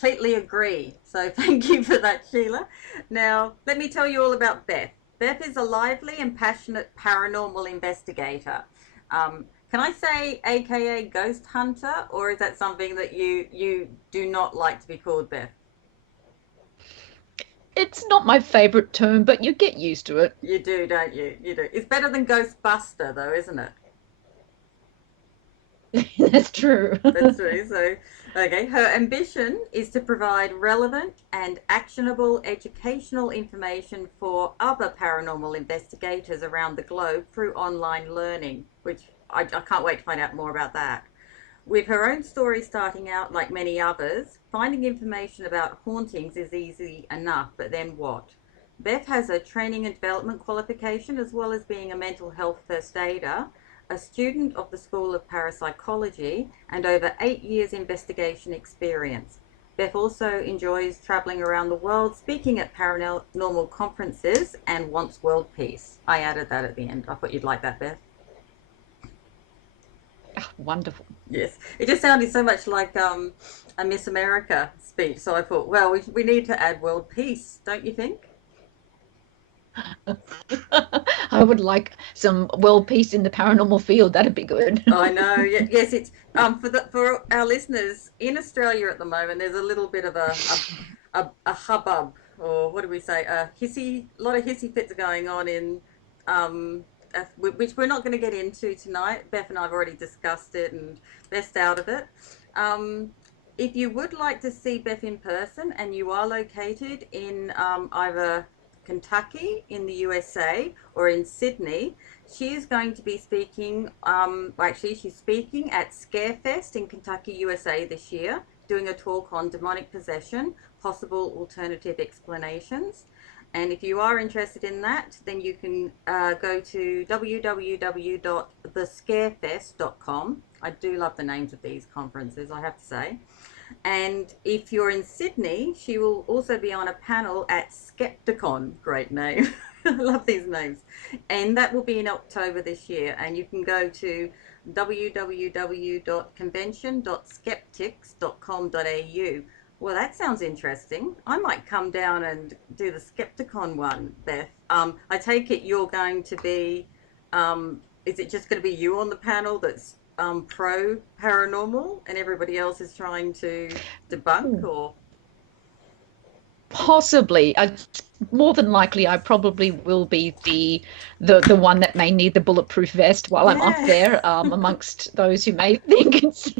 completely agree. So thank you for that, Sheila. Now, let me tell you all about Beth. Beth is a lively and passionate paranormal investigator. Can I say AKA ghost hunter, or is that something that you do not like to be called, Beth? It's not my favorite term, but you get used to it. You do, don't you? You do. It's better than Ghostbuster, though, isn't it? That's true. That's true. So, okay, her ambition is to provide relevant and actionable educational information for other paranormal investigators around the globe through online learning, which I can't wait to find out more about that. With her own story starting out like many others, finding information about hauntings is easy enough, but then what? Beth has a training and development qualification as well as being a mental health first aider, a student of the School of Parapsychology, and over 8 years investigation experience. Beth also enjoys traveling around the world speaking at paranormal conferences and wants world peace. I added that at the end. I thought you'd like that, Beth. Ah, wonderful. Yes, it just sounded so much like a Miss America speech. So I thought, well, we need to add world peace, don't you think? I would like some world peace in the paranormal field. That'd be good. I know. Yes, it's for our listeners in Australia at the moment. There's a little bit of a hubbub, or what do we say? A lot of hissy fits going on in which we're not going to get into tonight. Beth and I've already discussed it and best out of it. Um, if you would like to see Beth in person and you are located in either Kentucky in the USA or in Sydney, she is going to be speaking. Actually, she's speaking at Scarefest in Kentucky, USA this year, doing a talk on demonic possession, possible alternative explanations. And if you are interested in that, then you can go to www.thescarefest.com. I do love the names of these conferences, I have to say. And if you're in Sydney, she will also be on a panel at Skepticon. Great name. I love these names. And that will be in October this year. And you can go to www.convention.skeptics.com.au. Well, that sounds interesting. I might come down and do the Skepticon one, Beth. I take it you're going to be, is it just going to be you on the panel that's pro paranormal and everybody else is trying to debunk, or? Possibly. More than likely, I probably will be the one that may need the bulletproof vest while I'm up Yeah. there, amongst those who may think it's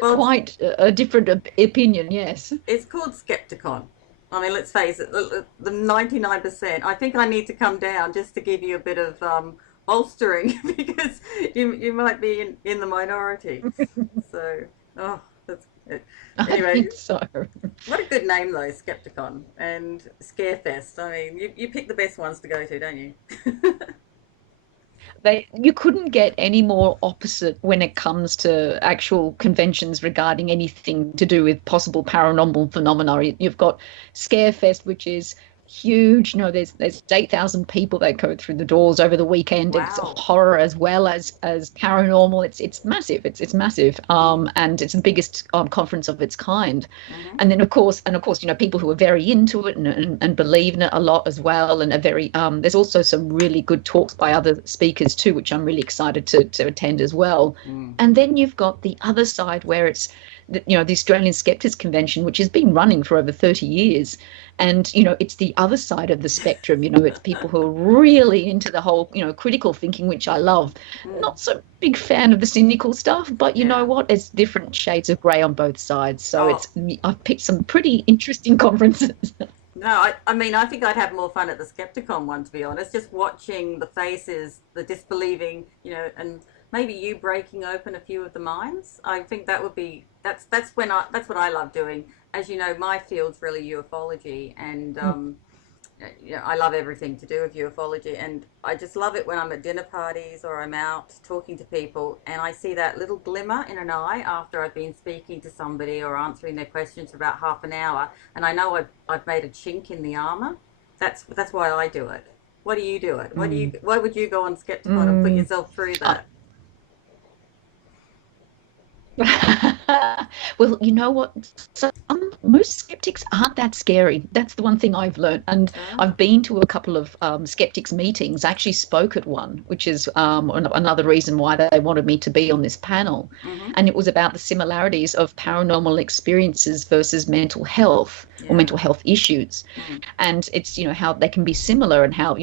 Well, quite a different opinion. Yes. it's called Skepticon. I mean, let's face it, the 99%. I think I need to come down just to give you a bit of bolstering because you might be in the minority. So, oh, that's it. I Anyway, think so. what a good name though, Skepticon and Scarefest. I mean, you pick the best ones to go to, don't you? You couldn't get any more opposite when it comes to actual conventions regarding anything to do with possible paranormal phenomena. You've got Scarefest, which is huge. There's 8,000 people that go through the doors over the weekend. It's Wow. horror as well as paranormal. It's massive. It's massive. And it's the biggest conference of its kind. Hmm. And then of course, people who are very into it and believe in it a lot as well, and are very there's also some really good talks by other speakers too, which I'm really excited to attend as well. Mm. And then you've got the other side where it's the Australian Skeptics Convention, which has been running for over 30 years. And it's the other side of the spectrum. It's people who are really into the whole critical thinking, which I love. Mm. Not so big fan of the cynical stuff, but you know Yeah. what, it's different shades of grey on both sides. So Oh, it's I've picked some pretty interesting conferences. no, I mean, I think I'd have more fun at the Skepticon one, to be honest. Just watching the faces, the disbelieving, and maybe you breaking open a few of the minds. I think that would be that's what I love doing. As you know, my field's really ufology, and I love everything to do with ufology, and I just love it when I'm at dinner parties or I'm out talking to people, and I see that little glimmer in an eye after I've been speaking to somebody or answering their questions for about half an hour, and I know I've made a chink in the armor. That's why I do it. Why do you do it? Mm. Why would you go on Skepticon and put Mm. yourself through Uh, that? Well, you know what? Most skeptics aren't that scary. That's the one thing I've learned. And Oh. I've been to a couple of skeptics meetings. I actually spoke at one, which is another reason why they wanted me to be on this panel. Mm-hmm. And it was about the similarities of paranormal experiences versus mental health or Yeah. mental health issues. Mm. And it's, how they can be similar and how,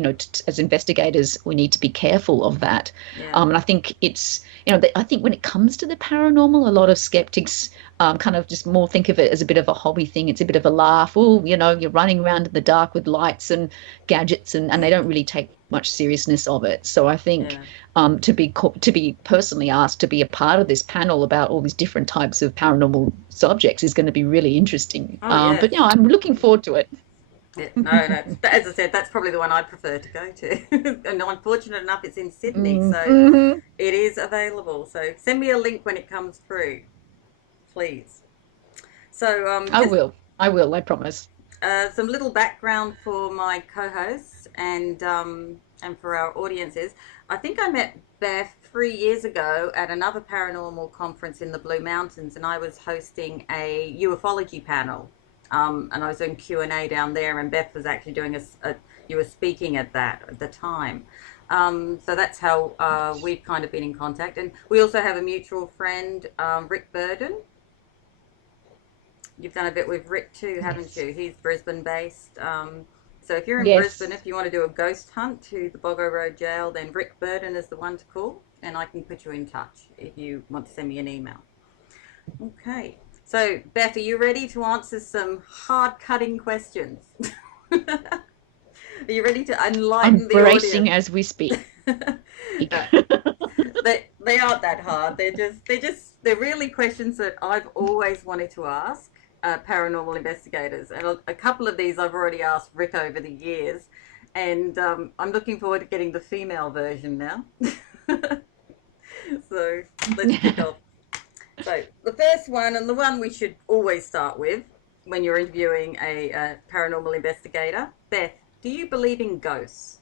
as investigators, we need to be careful of that. Yeah. And I think it's, I think when it comes to the paranormal, a lot of skeptics kind of just more think of it as a bit of a hobby thing. It's a bit of a laugh. Oh, you're running around in the dark with lights and gadgets, and they don't really take much seriousness of it. So I think Yeah. to be personally asked to be a part of this panel about all these different types of paranormal subjects is going to be really interesting. Oh, yes. But I'm looking forward to it. Yeah. No, no. As I said, that's probably the one I'd prefer to go to. And I'm fortunate enough it's in Sydney, so Mm-hmm. it is available. So send me a link when it comes through, please. So I just will. I will. I promise. some little background for my co-hosts and for our audiences. I think I met Beth 3 years ago at another paranormal conference in the Blue Mountains, and I was hosting a ufology panel. And I was doing Q&A down there, and Beth was actually doing you were speaking at that at the time. So that's how we've kind of been in contact. And we also have a mutual friend, Rick Burden. You've done a bit with Rick too, haven't Yes. you? He's Brisbane based. So if you're in Brisbane, Yes. if you want to do a ghost hunt to the Boggo Road Jail, then Rick Burden is the one to call, and I can put you in touch if you want to send me an email. Okay. So, Beth, are you ready to answer some hard cutting questions? Are you ready to I'm enlighten the bracing audience? as we speak. No, they aren't that hard. They're really questions that I've always wanted to ask paranormal investigators, and a couple of these I've already asked Rick over the years, and I'm looking forward to getting the female version now. So let's kick off. So the first one, and the one we should always start with when you're interviewing a paranormal investigator, Beth, do you believe in ghosts?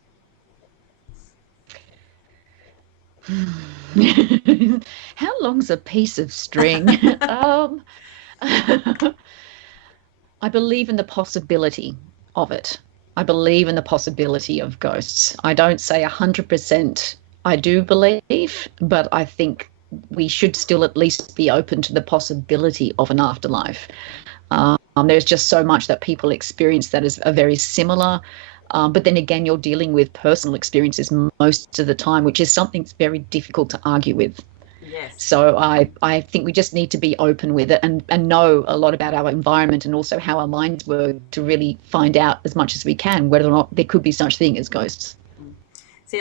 How long's a piece of string? I believe in the possibility of it. I believe in the possibility of ghosts. I don't say 100% I do believe, but I think we should still at least be open to the possibility of an afterlife. There's just so much that people experience that is very similar. But then again, you're dealing with personal experiences most of the time, which is something that's very difficult to argue with. Yes. So I think we just need to be open with it and know a lot about our environment and also how our minds work to really find out as much as we can whether or not there could be such thing as ghosts. See,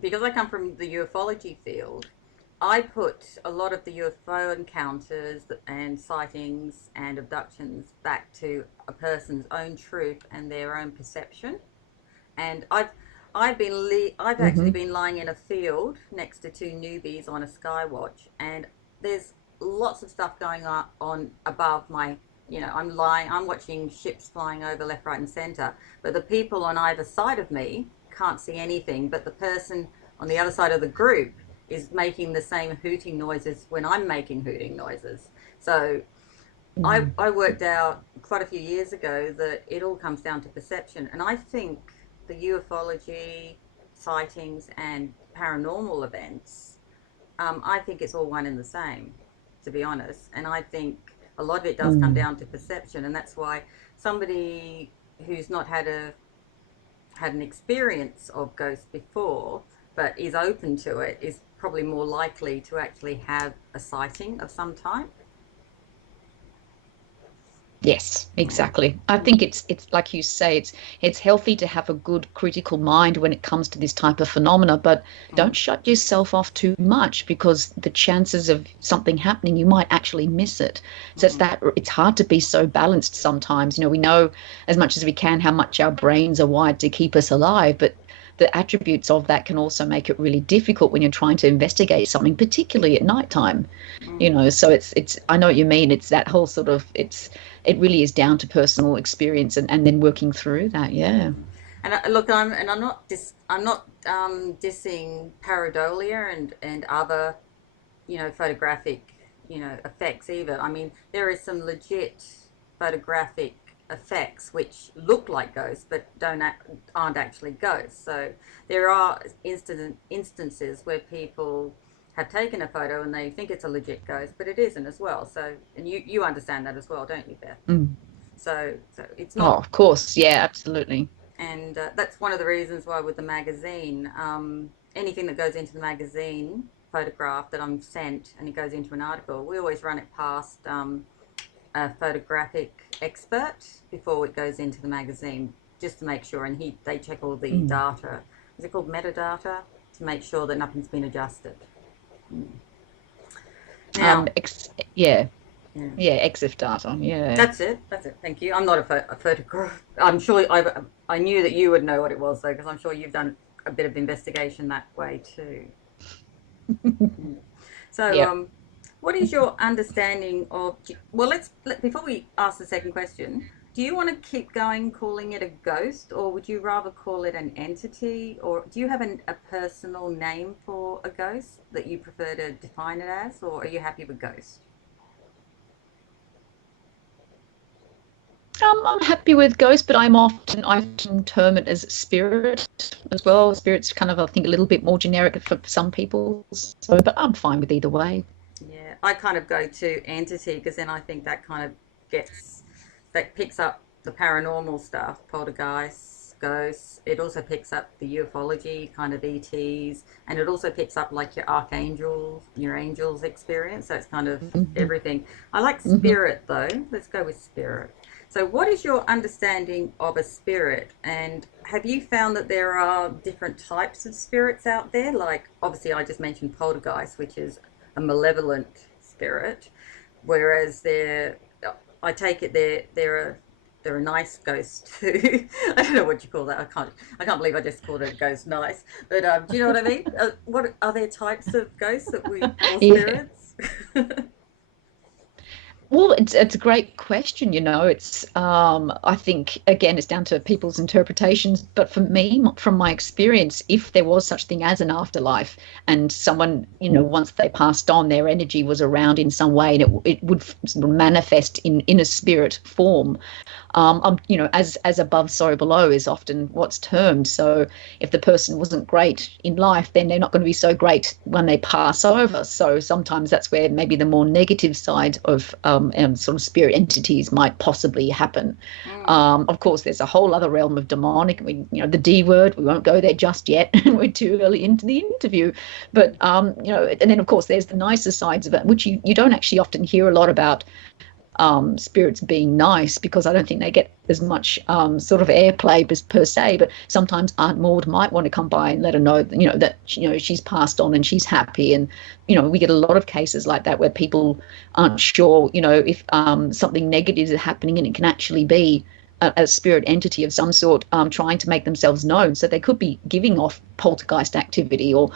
because I come from the ufology field, I put a lot of the UFO encounters and sightings and abductions back to a person's own truth and their own perception. And I've actually Hmm. been lying in a field next to two newbies on a sky watch, and there's lots of stuff going on above my. I'm watching ships flying over left, right, and center, but the people on either side of me can't see anything. But the person on the other side of the group is making the same hooting noises when I'm making hooting noises. So I worked out quite a few years ago that it all comes down to perception. And I think the ufology, sightings, and paranormal events, I think it's all one and the same, to be honest. And I think a lot of it does come Mm. down to perception. And that's why somebody who's not had an experience of ghosts before, but is open to it, is probably more likely to actually have a sighting of some type. Yes, Yeah. exactly. I think it's like you say, it's healthy to have a good critical mind when it comes to this type of phenomena, but Mm. don't shut yourself off too much because the chances of something happening, you might actually miss it. So Mm. it's hard to be so balanced sometimes. We know as much as we can how much our brains are wired to keep us alive, but the attributes of that can also make it really difficult when you're trying to investigate something, particularly at nighttime. Mm. So it's I know what you mean. It's that whole sort of it really is down to personal experience and then working through that. Yeah. And look, I'm not dissing pareidolia and other photographic effects either. I mean, there is some legit photographic effects which look like ghosts but aren't actually ghosts. So there are instances where people have taken a photo and they think it's a legit ghost, but it isn't as well. So, and you understand that as well, don't you, Beth? Mm. So it's Oh, not. of course. Yeah, absolutely. And that's one of the reasons why with the magazine, anything that goes into the magazine photograph that I'm sent and it goes into an article, we always run it past a photographic expert before it goes into the magazine, just to make sure. And they check all the Mm. data. Is it called metadata? To make sure that nothing's been adjusted. Now, Yeah, yeah. yeah, EXIF data. Yeah. That's it. That's it. Thank you. I'm not a photograph. I'm sure I knew that you would know what it was though, because I'm sure you've done a bit of investigation that way too. Mm. So, Yeah. what is your understanding of? Well, before we ask the second question. Do you want to keep going calling it a ghost, or would you rather call it an entity, or do you have a personal name for a ghost that you prefer to define it as, or are you happy with ghost? I'm happy with ghost, but I often term it as spirit as well. Spirit's kind of, I think, a little bit more generic for some people. So, but I'm fine with either way. Yeah, I kind of go to entity because then I think that kind of gets that picks up the paranormal stuff, poltergeists, ghosts. It also picks up the ufology kind of ETs, and it also picks up like your archangels, your angels experience. So it's kind of Hmm. everything. I like Hmm. spirit though. Let's go with spirit. So, what is your understanding of a spirit? And have you found that there are different types of spirits out there? Like, obviously, I just mentioned poltergeist, which is a malevolent spirit, whereas I take it they're a nice ghost too. I don't know what you call that. I can't believe I just called it a ghost nice. But do you know what I mean? What are there types of ghosts that we or Yeah. spirits? Well, it's a great question. It's I think again it's down to people's interpretations. But for me, from my experience, if there was such thing as an afterlife, and someone, once they passed on, their energy was around in some way, and it would manifest in a spirit form. As above, so below is often what's termed. So if the person wasn't great in life, then they're not going to be so great when they pass over. So sometimes that's where maybe the more negative side of sort of spirit entities might possibly happen. Mm. Of course, there's a whole other realm of demonic. The D word. We won't go there just yet. We're too early into the interview. But and then of course there's the nicer sides of it, which you don't actually often hear a lot about spirits being nice, because I don't think they get as much sort of airplay per se. But sometimes Aunt Maud might want to come by and let her know, that she's passed on and she's happy. And we get a lot of cases like that where people aren't sure, if something negative is happening, and it can actually be a spirit entity of some sort trying to make themselves known. So they could be giving off poltergeist activity, or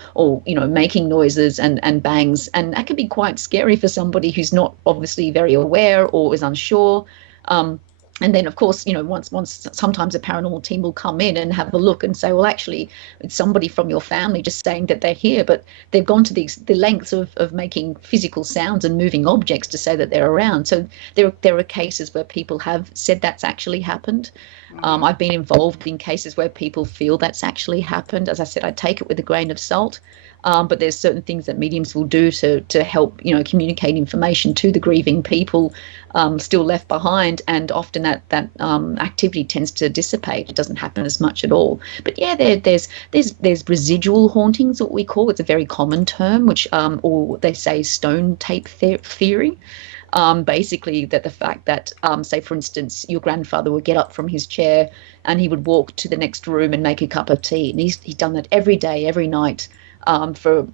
making noises and bangs, and that can be quite scary for somebody who's not obviously very aware or is unsure. Um, and then, of course, once sometimes a paranormal team will come in and have a look and say, well, actually, it's somebody from your family just saying that they're here, but they've gone to the lengths of making physical sounds and moving objects to say that they're around. So there are cases where people have said that's actually happened. Mm-hmm. I've been involved in cases where people feel that's actually happened. As I said, I take it with a grain of salt. But there's certain things that mediums will do to help, communicate information to the grieving people still left behind, and often that activity tends to dissipate. It doesn't happen as much at all. But yeah, there's residual hauntings, what we call. It's a very common term, which or they say stone tape theory. Basically, that the fact that, say, for instance, your grandfather would get up from his chair and he would walk to the next room and make a cup of tea, and he's done that every day, every night, for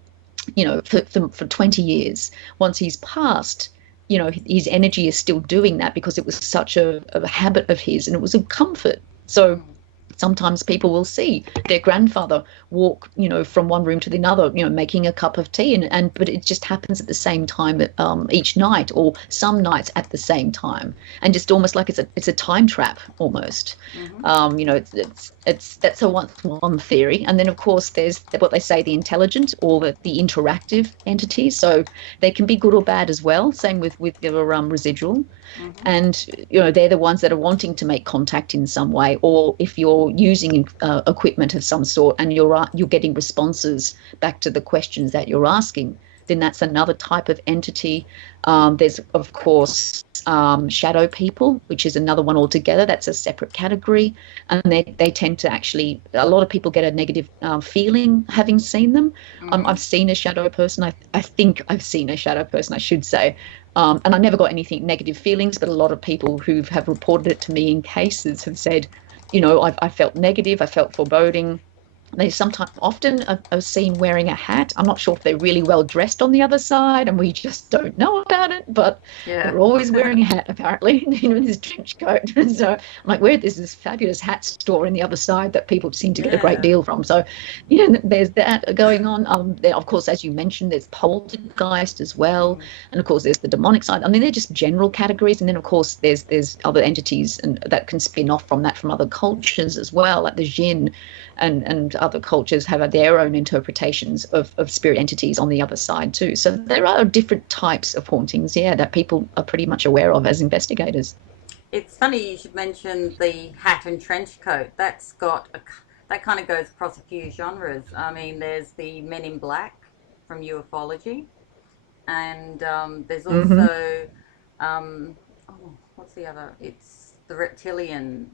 20 years. Once he's passed, his energy is still doing that because it was such a habit of his, and it was a comfort. So Mm. sometimes people will see their grandfather walk, from one room to the other, making a cup of tea, but it just happens at the same time each night, or some nights at the same time, and just almost like it's a time trap almost. Mm-hmm. It's That's one theory. And then of course there's what they say, the intelligent or the interactive entities. So they can be good or bad as well. Same with your residual. Hmm. And they're the ones that are wanting to make contact in some way, or if you're using equipment of some sort and you're getting responses back to the questions that you're asking, then that's another type of entity. There's of course shadow people, which is another one altogether. That's a separate category, and they tend to actually, a lot of people get a negative feeling having seen them. Hmm. I've seen a shadow person. I think I've seen a shadow person, I should say. And I never got anything negative feelings, but a lot of people who have reported it to me in cases have said, I felt negative, I felt foreboding. They sometimes often are seen wearing a hat. I'm not sure if they're really well dressed on the other side and we just don't know about it, but Yeah. they're always wearing a hat, apparently, this trench coat. So I'm like, there's this fabulous hat store in the other side that people seem to get a great Yeah. deal from. So, there's that going on. There, of course, as you mentioned, there's poltergeist as well. Mm. And of course, there's the demonic side. I mean, they're just general categories. And then, of course, there's other entities and that can spin off from that from other cultures as well, like the jinn and other cultures have their own interpretations of spirit entities on the other side too. So there are different types of hauntings, yeah, that people are pretty much aware of as investigators. It's funny you should mention the hat and trench coat. That kind of goes across a few genres. I mean, there's the Men in Black from ufology, and there's Mm-hmm. also what's the other? It's the reptilian.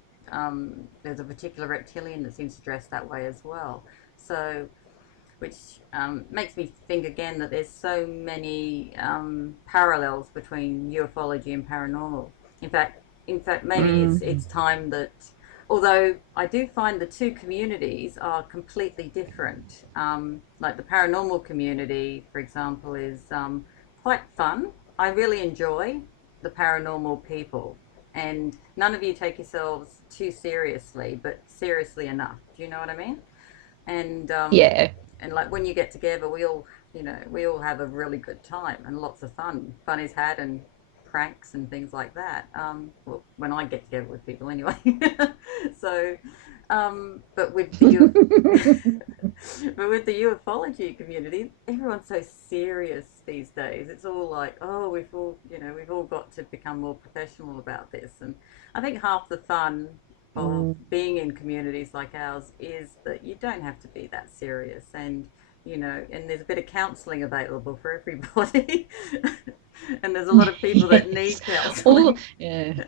There's a particular reptilian that seems to dress that way as well. So, which makes me think again that there's so many parallels between ufology and paranormal. In fact, maybe Mm. it's time that, although I do find the two communities are completely different. Like the paranormal community, for example, is quite fun. I really enjoy the paranormal people, and none of you take yourselves too seriously, but seriously enough. Do you know what I mean? And Yeah. and like when you get together, we all have a really good time and lots of fun. Fun is had and pranks and things like that. Well, when I get together with people, anyway. So, but with the but with the ufology community, everyone's so serious these days. It's all like, oh, we've all got to become more professional about this. And I think half the fun of Mm. being in communities like ours is that you don't have to be that serious, and and there's a bit of counselling available for everybody. And there's a lot of people that Yes. need All, counselling. yeah.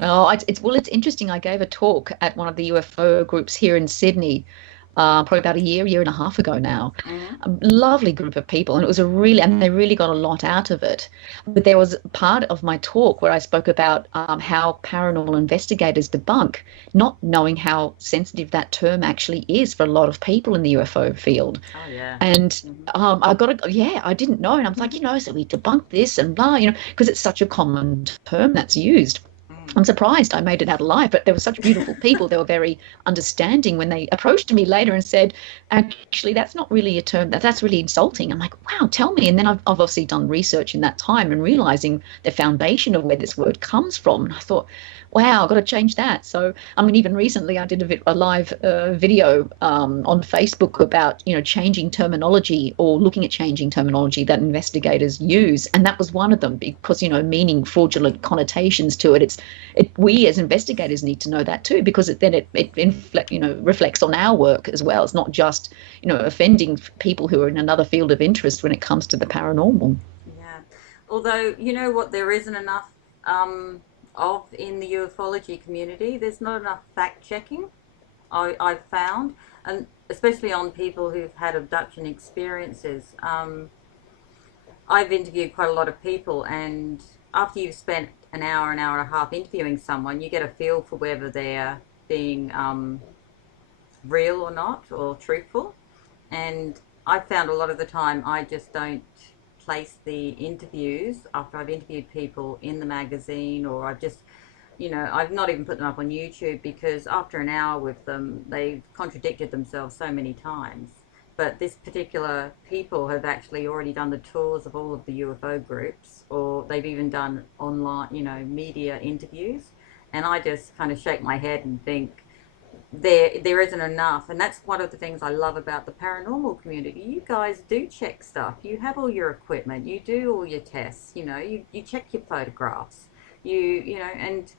Oh, it's interesting. I gave a talk at one of the UFO groups here in Sydney, probably about a year and a half ago now. Mm-hmm. A lovely group of people, and and they really got a lot out of it. But there was part of my talk where I spoke about how paranormal investigators debunk, not knowing how sensitive that term actually is for a lot of people in the UFO field. Oh yeah. And Mm-hmm. I got it. Yeah, I didn't know, and I was like, so we debunk this and blah, because it's such a common term that's used. Mm. I'm surprised I made it out alive, but they were such beautiful people. They were very understanding when they approached me later and said, actually, that's not really a term, that's really insulting. I'm like, wow, tell me. And then I've obviously done research in that time and realizing the foundation of where this word comes from. And I thought, wow, I've got to change that. So, I mean, even recently I did a live video on Facebook about, changing terminology or looking at changing terminology that investigators use. And that was one of them because, meaning fraudulent connotations to it. We as investigators need to know that too, because reflects on our work as well. It's not just offending people who are in another field of interest when it comes to the paranormal. Yeah. Although, you know what, there isn't enough of in the ufology community. There's not enough fact checking. I've found, and especially on people who've had abduction experiences. I've interviewed quite a lot of people, and after you've spent an hour and a half interviewing someone, you get a feel for whether they're being real or not, or truthful. And I found a lot of the time I just don't place the interviews after I've interviewed people in the magazine, or I've not even put them up on YouTube, because after an hour with them, they've contradicted themselves so many times. But this particular people have actually already done the tours of all of the UFO groups, or they've even done online, media interviews. And I just kind of shake my head and think, there isn't enough. And that's one of the things I love about the paranormal community. You guys do check stuff. You have all your equipment. You do all your tests. You check your photographs. And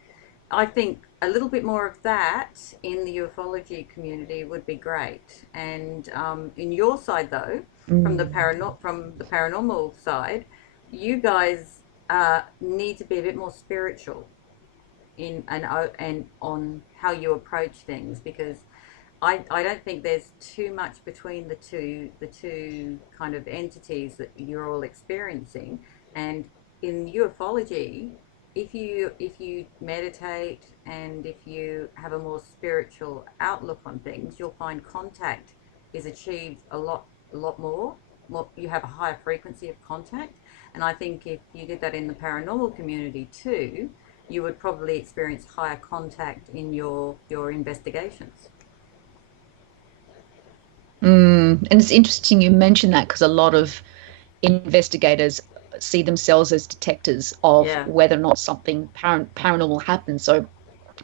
I think a little bit more of that in the ufology community would be great. And in your side, though, from the paranormal side, you guys need to be a bit more spiritual and on how you approach things, because I don't think there's too much between the two kind of entities that you're all experiencing. And in ufology, if you meditate and if you have a more spiritual outlook on things, you'll find contact is achieved a lot more. You have a higher frequency of contact, and I think if you did that in the paranormal community too, you would probably experience higher contact in your investigations. And it's interesting you mentioned that, because a lot of investigators see themselves as detectors of Yeah. whether or not something paranormal happens. So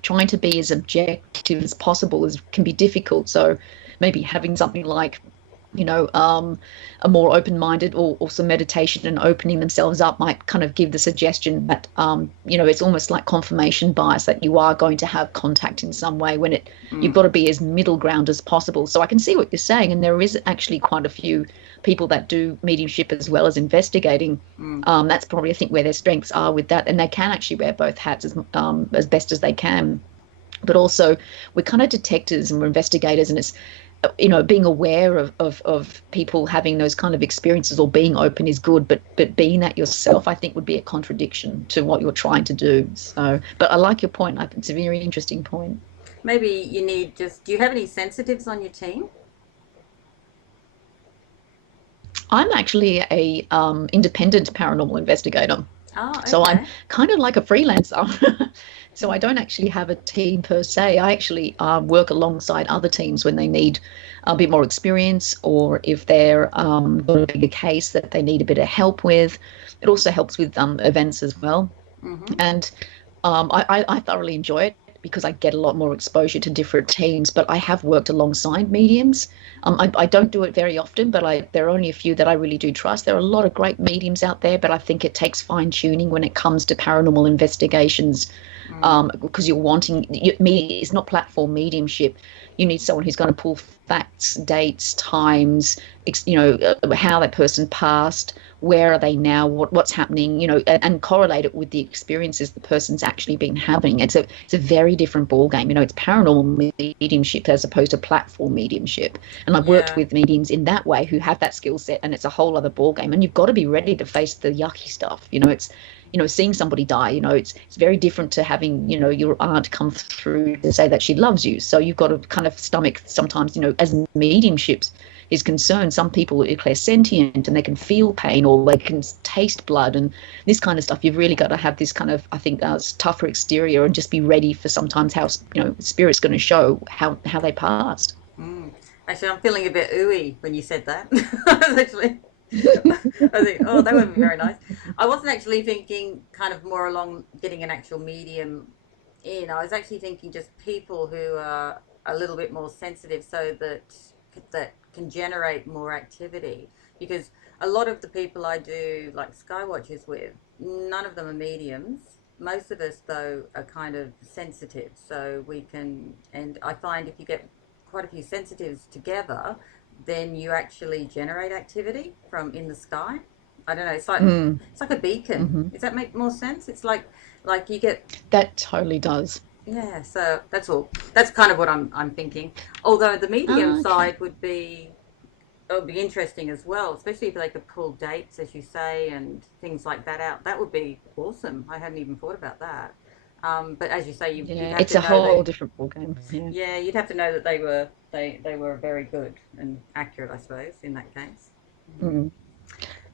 trying to be as objective as possible can be difficult. So maybe having something like, a more open-minded or some meditation and opening themselves up might kind of give the suggestion that, it's almost like confirmation bias, that you are going to have contact in some way, when you've got to be as middle ground as possible. So I can see what you're saying, and there is actually quite a few people that do mediumship as well as investigating. That's probably, I think, where their strengths are with that, and they can actually wear both hats as best as they can. But also, we're kind of detectives and we're investigators, and it's, being aware of people having those kind of experiences or being open is good, but being that yourself, I think, would be a contradiction to what you're trying to do. So, but I like your point. It's a very interesting point. Maybe you need do you have any sensitives on your team? I'm actually a independent paranormal investigator. Oh, So I'm okay. kind of like a freelancer. So I don't actually have a team per se. I actually work alongside other teams when they need a bit more experience, or if they're got a bigger case that they need a bit of help with. It also helps with events as well. Mm-hmm. And I thoroughly enjoy it, because I get a lot more exposure to different teams. But I have worked alongside mediums. I don't do it very often, but there are only a few that I really do trust. There are a lot of great mediums out there, but I think it takes fine tuning when it comes to paranormal investigations, Mm. because it's not platform mediumship. You need someone who's going to pull facts, dates, times, how that person passed, where are they now, what's happening, and correlate it with the experiences the person's actually been having. It's a very different ball game. It's paranormal mediumship as opposed to platform mediumship. And I've worked Yeah. with mediums in that way who have that skill set, and it's a whole other ball game. And you've got to be ready to face the yucky stuff. It's seeing somebody die. It's very different to having your aunt come through to say that she loves you. So you've got to kind of stomach sometimes, as mediumships is concerned. Some people are clairsentient and they can feel pain, or they can taste blood, and this kind of stuff. You've really got to have this kind of, I think, tougher exterior, and just be ready for sometimes how spirit's going to show how they passed. Mm. Actually, I'm feeling a bit ooey when you said that. I was actually, I think, oh, that would be very nice. I wasn't actually thinking kind of more along getting an actual medium in. I was actually thinking just people who are a little bit more sensitive, so that can generate more activity. Because a lot of the people I do like sky watches with, none of them are mediums. Most of us, though, are kind of sensitive, so we can. And I find if you get quite a few sensitives together, then you actually generate activity from in the sky. I don't know. Mm, It's like a beacon. hmm. Does that make more sense? It's like you get. That totally does. Yeah. So that's all. That's kind of what I'm thinking. Although the medium Oh, okay. side would be interesting as well, especially if they could pull dates, as you say, and things like that out. That would be awesome. I hadn't even thought about that. But as you say, you'd Yeah, have it's to a know whole that. different ballgame. Yeah. Yeah, you'd have to know that they were very good and accurate, I suppose, in that case. Mm. Mm.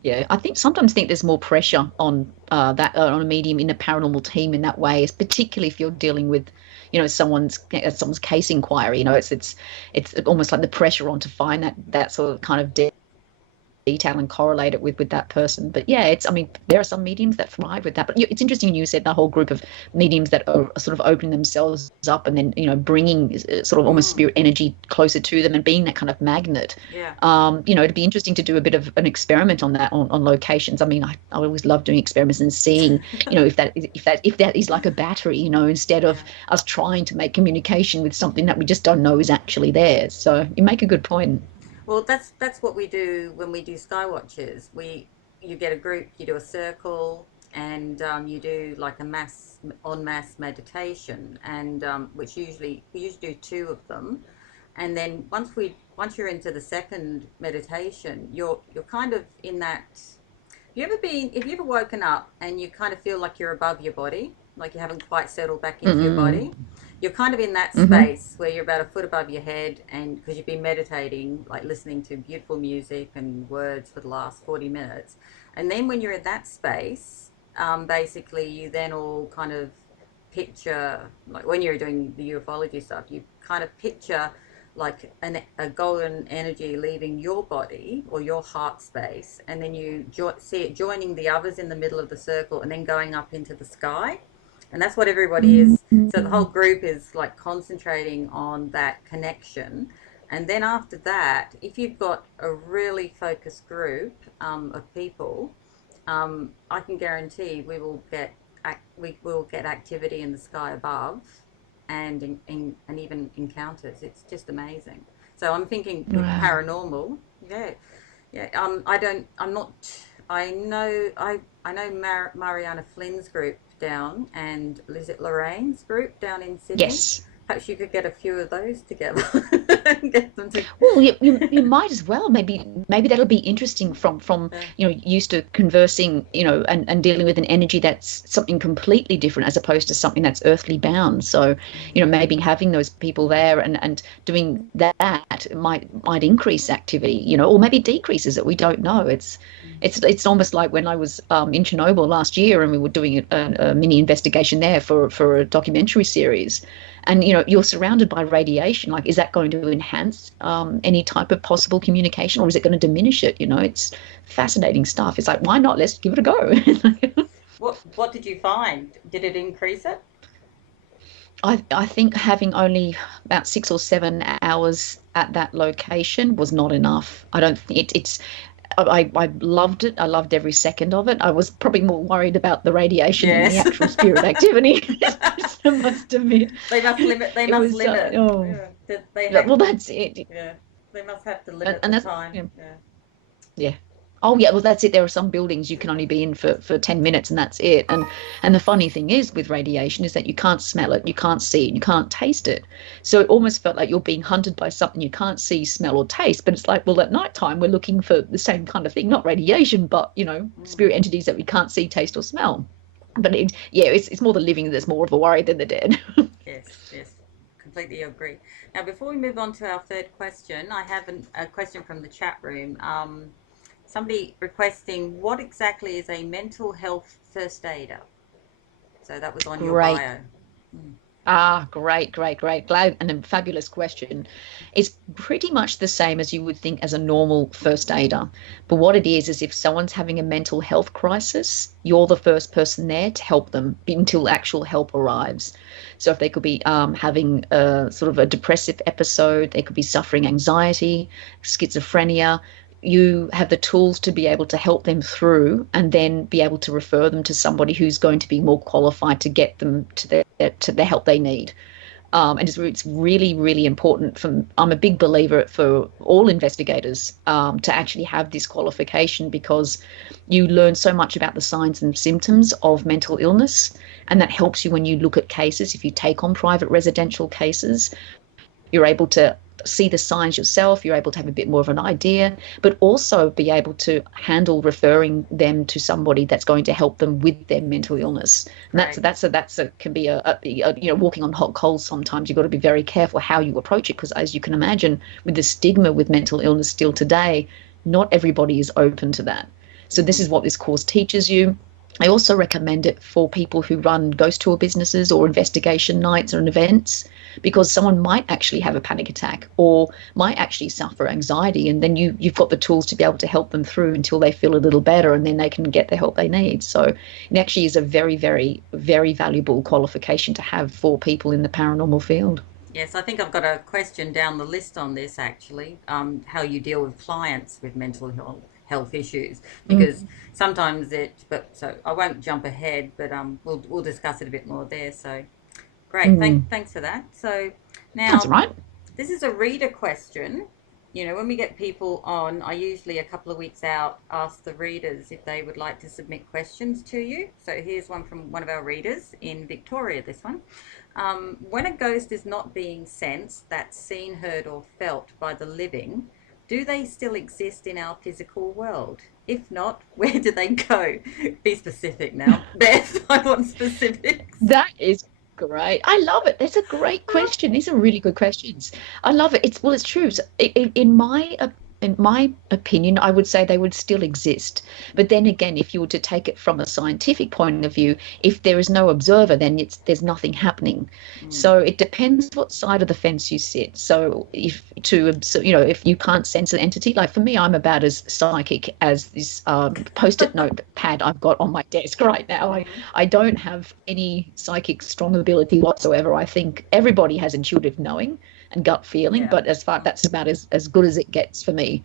Yeah, I think there's more pressure on that on a medium in a paranormal team in that way, particularly if you're dealing with, someone's case inquiry. It's almost like the pressure on to find that sort of kind of detail and correlate it with that person. But yeah, I mean, there are some mediums that thrive with that. But it's interesting you said that whole group of mediums that are sort of opening themselves up and then, bringing sort of almost spirit energy closer to them and being that kind of magnet. Yeah. It'd be interesting to do a bit of an experiment on that on locations. I mean, I always love doing experiments and seeing, if that is like a battery, instead of us trying to make communication with something that we just don't know is actually there. So you make a good point. Well, that's what we do when we do sky watches. You get a group, you do a circle, and you do like a mass meditation, and which we usually do two of them, and then once you're into the second meditation, you're kind of in that. Have you ever woken up and you kind of feel like you're above your body, like you haven't quite settled back into your body? You're kind of in that space where you're about a foot above your head, and because you've been meditating, like listening to beautiful music and words for the last 40 minutes. And then when you're in that space, basically you then all kind of picture, like when you're doing the ufology stuff, you kind of picture like a golden energy leaving your body or your heart space, and then you see it joining the others in the middle of the circle and then going up into the sky. And that's what everybody is. So the whole group is like concentrating on that connection. And then after that, if you've got a really focused group of people, I can guarantee we will get activity in the sky above, and even encounters. It's just amazing. So I'm thinking with paranormal, yeah. I know Mariana Flynn's group down, and is it Lorraine's group down in Sydney? Yes. Perhaps you could get a few of those together and get them to. Well, you might as well. Maybe that'll be interesting from used to conversing, and dealing with an energy that's something completely different as opposed to something that's earthly bound. So, maybe having those people there and doing that might increase activity, or maybe decreases it. We don't know. It's almost like when I was in Chernobyl last year and we were doing a mini investigation there for a documentary series. And, you're surrounded by radiation. Like, is that going to enhance any type of possible communication, or is it going to diminish it? It's fascinating stuff. It's like, why not? Let's give it a go. What did you find? Did it increase it? I think having only about 6 or 7 hours at that location was not enough. I don't think it's. I loved it. I loved every second of it. I was probably more worried about the radiation than the actual spirit activity. I must admit. They must limit. Well, that's it. Yeah, they must have to limit the time. Yeah. Oh, yeah. Well, that's it. There are some buildings you can only be in for 10 minutes, and that's it. And the funny thing is with radiation is that you can't smell it, you can't see it, you can't taste it. So it almost felt like you're being hunted by something you can't see, smell, or taste. But it's like, well, at nighttime we're looking for the same kind of thing, not radiation, but spirit entities that we can't see, taste, or smell. But it's more the living that's more of a worry than the dead. Yes, completely agree. Now, before we move on to our third question, I have a question from the chat room. Somebody requesting, what exactly is a mental health first aider? So that was on your bio. Great. Glad, and a fabulous question. It's pretty much the same as you would think as a normal first aider. But what it is if someone's having a mental health crisis, you're the first person there to help them until actual help arrives. So if they could be having a sort of a depressive episode, they could be suffering anxiety, schizophrenia, you have the tools to be able to help them through and then be able to refer them to somebody who's going to be more qualified to get them to the help they need. And it's really, really important. I'm a big believer for all investigators to actually have this qualification, because you learn so much about the signs and symptoms of mental illness, and that helps you when you look at cases. If you take on private residential cases, you're able to see the signs yourself, you're able to have a bit more of an idea, but also be able to handle referring them to somebody that's going to help them with their mental illness. And that's can be a walking on hot coals. Sometimes you've got to be very careful how you approach it, because as you can imagine, with the stigma with mental illness still today, not everybody is open to that. So this is what this course teaches you. I also recommend it for people who run ghost tour businesses or investigation nights or events, because someone might actually have a panic attack or might actually suffer anxiety, and then you've got the tools to be able to help them through until they feel a little better, and then they can get the help they need. So it actually is a very, very, very valuable qualification to have for people in the paranormal field. Yes, I think I've got a question down the list on this actually. How you deal with clients with mental health issues, because Mm, sometimes but so I won't jump ahead, but we'll discuss it a bit more there. So great, mm, thanks for that. So that's all now right. this is a reader question. You know, when we get people on, I usually a couple of weeks out ask the readers if they would like to submit questions to you. So here's one from one of our readers in Victoria, this one. When a ghost is not being sensed, that's seen, heard, or felt by the living, do they still exist in our physical world? If not, where do they go? Be specific now. Beth, I want specifics. That is great. I love it. That's a great question. These are really good questions. I love it. It's well, it's true. So in my opinion, I would say they would still exist. But then again, if you were to take it from a scientific point of view, if there is no observer, then there's nothing happening. Mm, So it depends what side of the fence you sit. So if you can't sense an entity, like for me, I'm about as psychic as this post-it note pad I've got on my desk right now. mm, I don't have any psychic strong ability whatsoever. I think everybody has intuitive knowing and gut feeling, yeah. but as far that's about as good as it gets for me.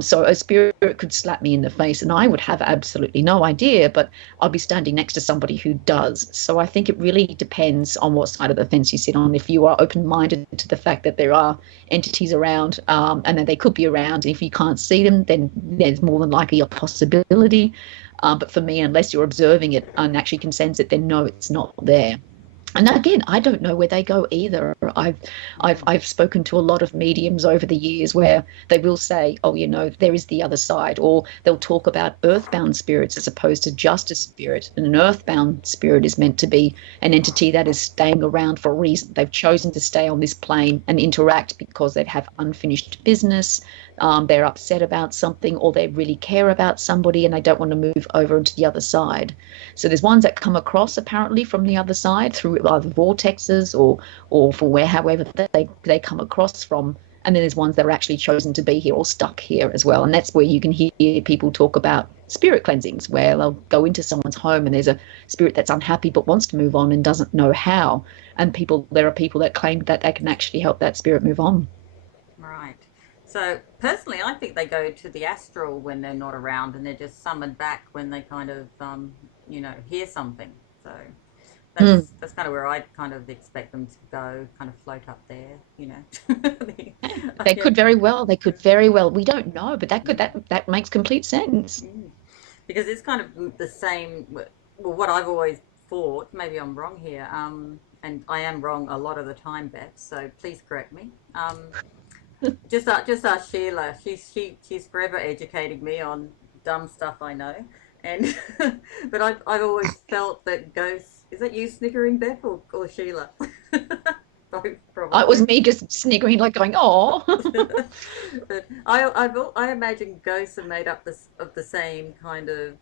So a spirit could slap me in the face and I would have absolutely no idea, but I'll be standing next to somebody who does. So I think it really depends on what side of the fence you sit on. If you are open-minded to the fact that there are entities around, and that they could be around, and if you can't see them, then there's more than likely a possibility. But for me, unless you're observing it and actually can sense it, then no, it's not there. And again, I don't know where they go either. Mm, I've spoken to a lot of mediums over the years where they will say, "Oh, there is the other side," or they'll talk about earthbound spirits as opposed to just a spirit. And an earthbound spirit is meant to be an entity that is staying around for a reason. They've chosen to stay on this plane and interact because they have unfinished business. They're upset about something, or they really care about somebody, and they don't want to move over into the other side. So there's ones that come across apparently from the other side through either vortexes or for however they come across from. And then there's ones that are actually chosen to be here or stuck here as well. And that's where you can hear people talk about spirit cleansings, where they'll go into someone's home and there's a spirit that's unhappy but wants to move on and doesn't know how. And there are people that claim that they can actually help that spirit move on. right. So personally, I think they go to the astral when they're not around, and they're just summoned back when they kind of, hear something. So Mm. that's kind of where I'd kind of expect them to go, kind of float up there, They Yeah. could very well. They could very well. We don't know, but that makes complete sense. Mm. Because it's kind of the same. Well, what I've always thought, maybe I'm wrong here, and I am wrong a lot of the time, Beth. So please correct me. Just ask Sheila. She's forever educating me on dumb stuff I know, and but I've always felt that ghosts. Is that you snickering, Beth, or Sheila? Both It was probably. me just sniggering, like going, "Oh." But I imagine ghosts are made up of the same kind of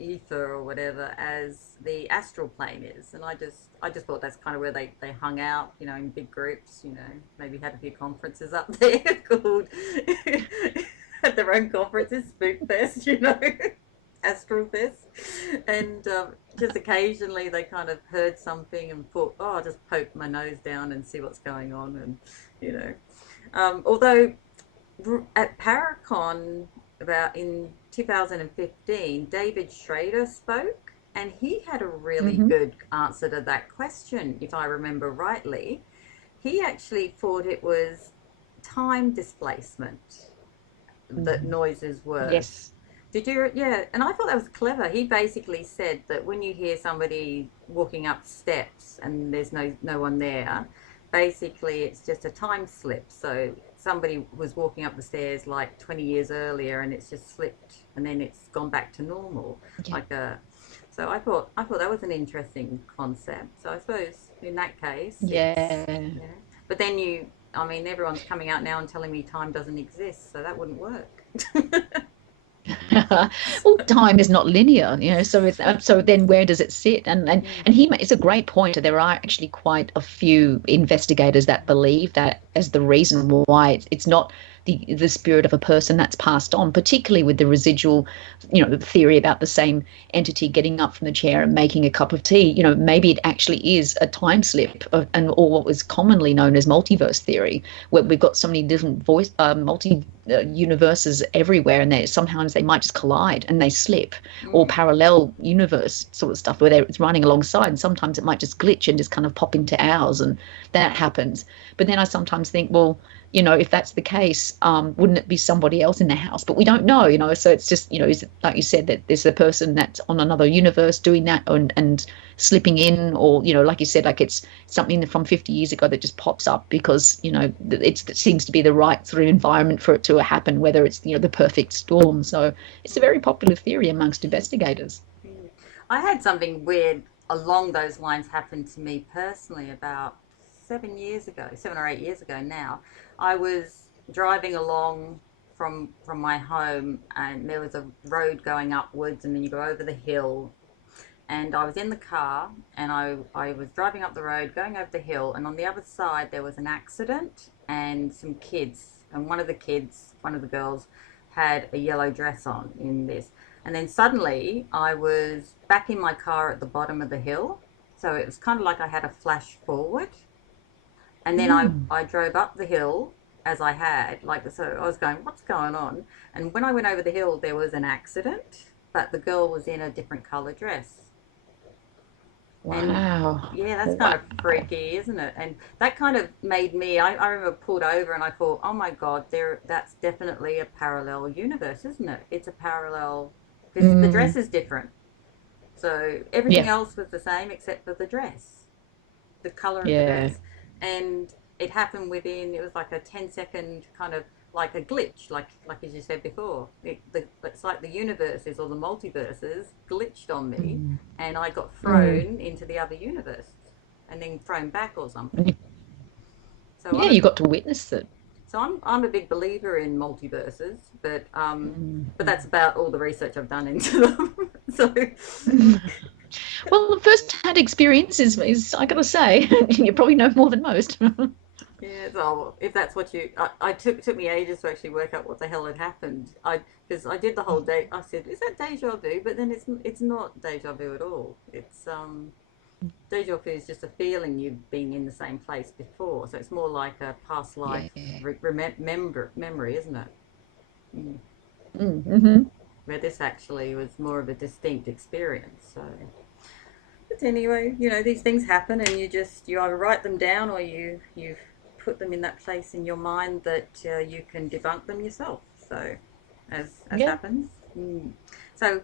ether or whatever as the astral plane is, and I just thought that's kind of where they hung out, in big groups, maybe had a few conferences up there called had their own conferences, Spook Fest, Astral Fest, and just occasionally they kind of heard something and thought, oh, I'll just poke my nose down and see what's going on, and you know although at Paracon about in 2015, David Schrader spoke, and he had a really Hmm. good answer to that question, if I remember rightly. He actually thought it was time displacement that noises were. Yes. Did you? Yeah, and I thought that was clever. He basically said that when you hear somebody walking up steps and there's no one there, basically it's just a time slip. So somebody was walking up the stairs like 20 years earlier, and it's just slipped, and then it's gone back to normal, Yeah. like a. So I thought that was an interesting concept. So I suppose in that case, it's Yeah. yeah. But then I mean, everyone's coming out now and telling me time doesn't exist, so that wouldn't work. Well, time is not linear, so so then where does it sit? And it's a great point. There are actually quite a few investigators that believe that as the reason why it's not the spirit of a person that's passed on, particularly with the residual, the theory about the same entity getting up from the chair and making a cup of tea. Maybe it actually is a time slip or what was commonly known as multiverse theory, where we've got so many different universes everywhere, and sometimes they might just collide and they slip, or parallel universe sort of stuff where it's running alongside, and sometimes it might just glitch and just kind of pop into ours, and that happens. But then I sometimes think, well, if that's the case, wouldn't it be somebody else in the house? But we don't know, so it's just, is it, like you said, that there's a person that's on another universe doing that and slipping in, or, like you said, like it's something from 50 years ago that just pops up because, it seems to be the right sort of environment for it to happen, whether it's, the perfect storm. So it's a very popular theory amongst investigators. I had something weird along those lines happen to me personally about 7 or 8 years ago now. I was driving along from my home, and there was a road going upwards, and then you go over the hill. And I was in the car, and I was driving up the road, going over the hill, and on the other side there was an accident and some kids. And one of the girls, had a yellow dress on in this. And then suddenly I was back in my car at the bottom of the hill. So it was kind of like I had a flash forward. And then I drove up the hill as I had, so I was going, what's going on? And when I went over the hill, there was an accident, but the girl was in a different color dress. And Wow. yeah, that's kind of freaky, isn't it? And that kind of made me, I remember pulled over and I thought, oh my God, that's definitely a parallel universe, isn't it? It's a parallel, because the dress is different. So everything Yeah. else was the same except for the dress, the color of the Yeah. dress. And it happened it was like a 10-second kind of like a glitch, like as you said before. It's like the universes or the multiverses glitched on me, and I got thrown into the other universe and then thrown back or something. So Yeah, you got to witness it. I'm a big believer in multiverses, but that's about all the research I've done into them. So Well, the first-hand experience is I gotta say, you probably know more than most. yeah, so if that's what I took me ages to actually work out what the hell had happened. Because I did the whole day. I said, "Is that deja vu?" But then it's not deja vu at all. It's deja vu is just a feeling you've been in the same place before. So it's more like a past life Yeah. memory, isn't it? Mm. Mm-hmm. Where this actually was more of a distinct experience. So, but anyway, these things happen, and you either write them down or you put them in that place in your mind that you can debunk them yourself. So, as Yeah. happens. So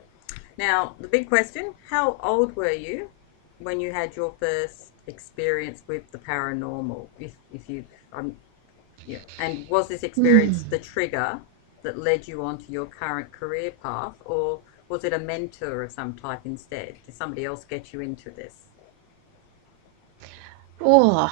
now the big question: how old were you when you had your first experience with the paranormal? If you yeah, and was this experience the trigger that led you onto your current career path, or was it a mentor of some type instead? Did somebody else get you into this? Oh,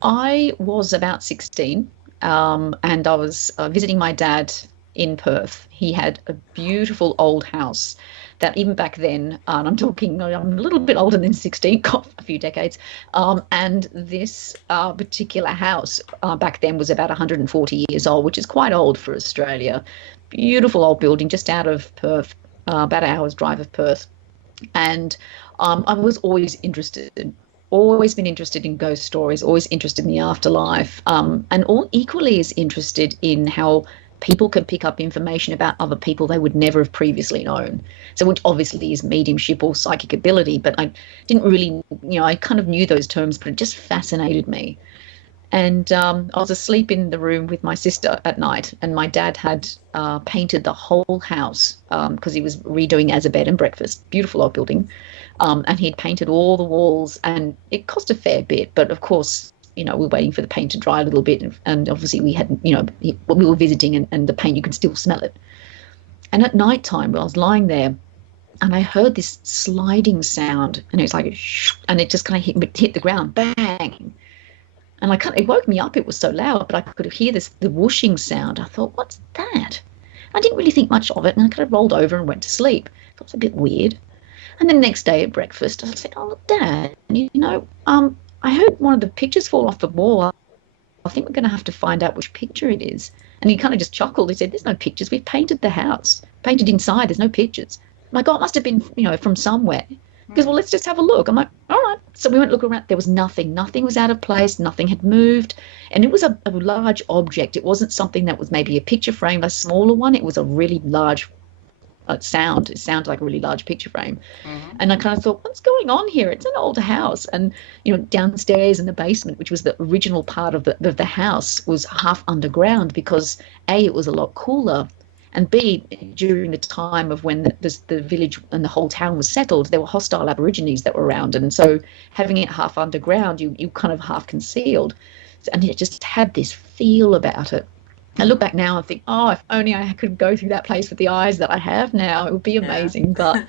I was about 16, and I was visiting my dad in Perth. He had a beautiful old house that even back then, and I'm a little bit older than 16, got a few decades, and this particular house back then was about 140 years old, which is quite old for Australia. Beautiful old building just out of Perth, about an hour's drive of Perth. And I was always been interested in ghost stories, always interested in the afterlife, and all equally as interested in how people can pick up information about other people they would never have previously known. So, which obviously is mediumship or psychic ability, but I didn't really, I kind of knew those terms, but it just fascinated me. And I was asleep in the room with my sister at night, and my dad had painted the whole house because he was redoing as a bed and breakfast. Beautiful old building. And he'd painted all the walls, and it cost a fair bit. But of course, we're waiting for the paint to dry a little bit. And obviously, we hadn't, we were visiting, and the paint, you could still smell it. And at night time, I was lying there, and I heard this sliding sound, and it was like, shh, and it just kind of hit the ground, bang. And it woke me up. It was so loud, but I could hear the whooshing sound. I thought, what's that? I didn't really think much of it, and I kind of rolled over and went to sleep. It was a bit weird. And then the next day at breakfast, I said, "Oh, look, Dad, I heard one of the pictures fall off the wall. I think we're going to have to find out which picture it is." And he kind of just chuckled. He said, "There's no pictures. We've painted the house, painted inside. There's no pictures." I'm like, "Oh, it must have been, from somewhere." He goes, "Well, let's just have a look." I'm like, "All right." So we went looking around. There was nothing. Nothing was out of place. Nothing had moved. And it was a large object. It wasn't something that was maybe a picture frame, a smaller one. It was a really large it sounded like a really large picture frame. Mm-hmm. And I kind of thought, what's going on here? It's an old house. And downstairs in the basement, which was the original part of the house, was half underground because A, it was a lot cooler, and B, during the time of when the village and the whole town was settled, there were hostile aborigines that were around, and so having it half underground, you kind of half concealed, and it just had this feel about it. I look back now and think, oh, if only I could go through that place with the eyes that I have now, it would be Yeah. amazing. But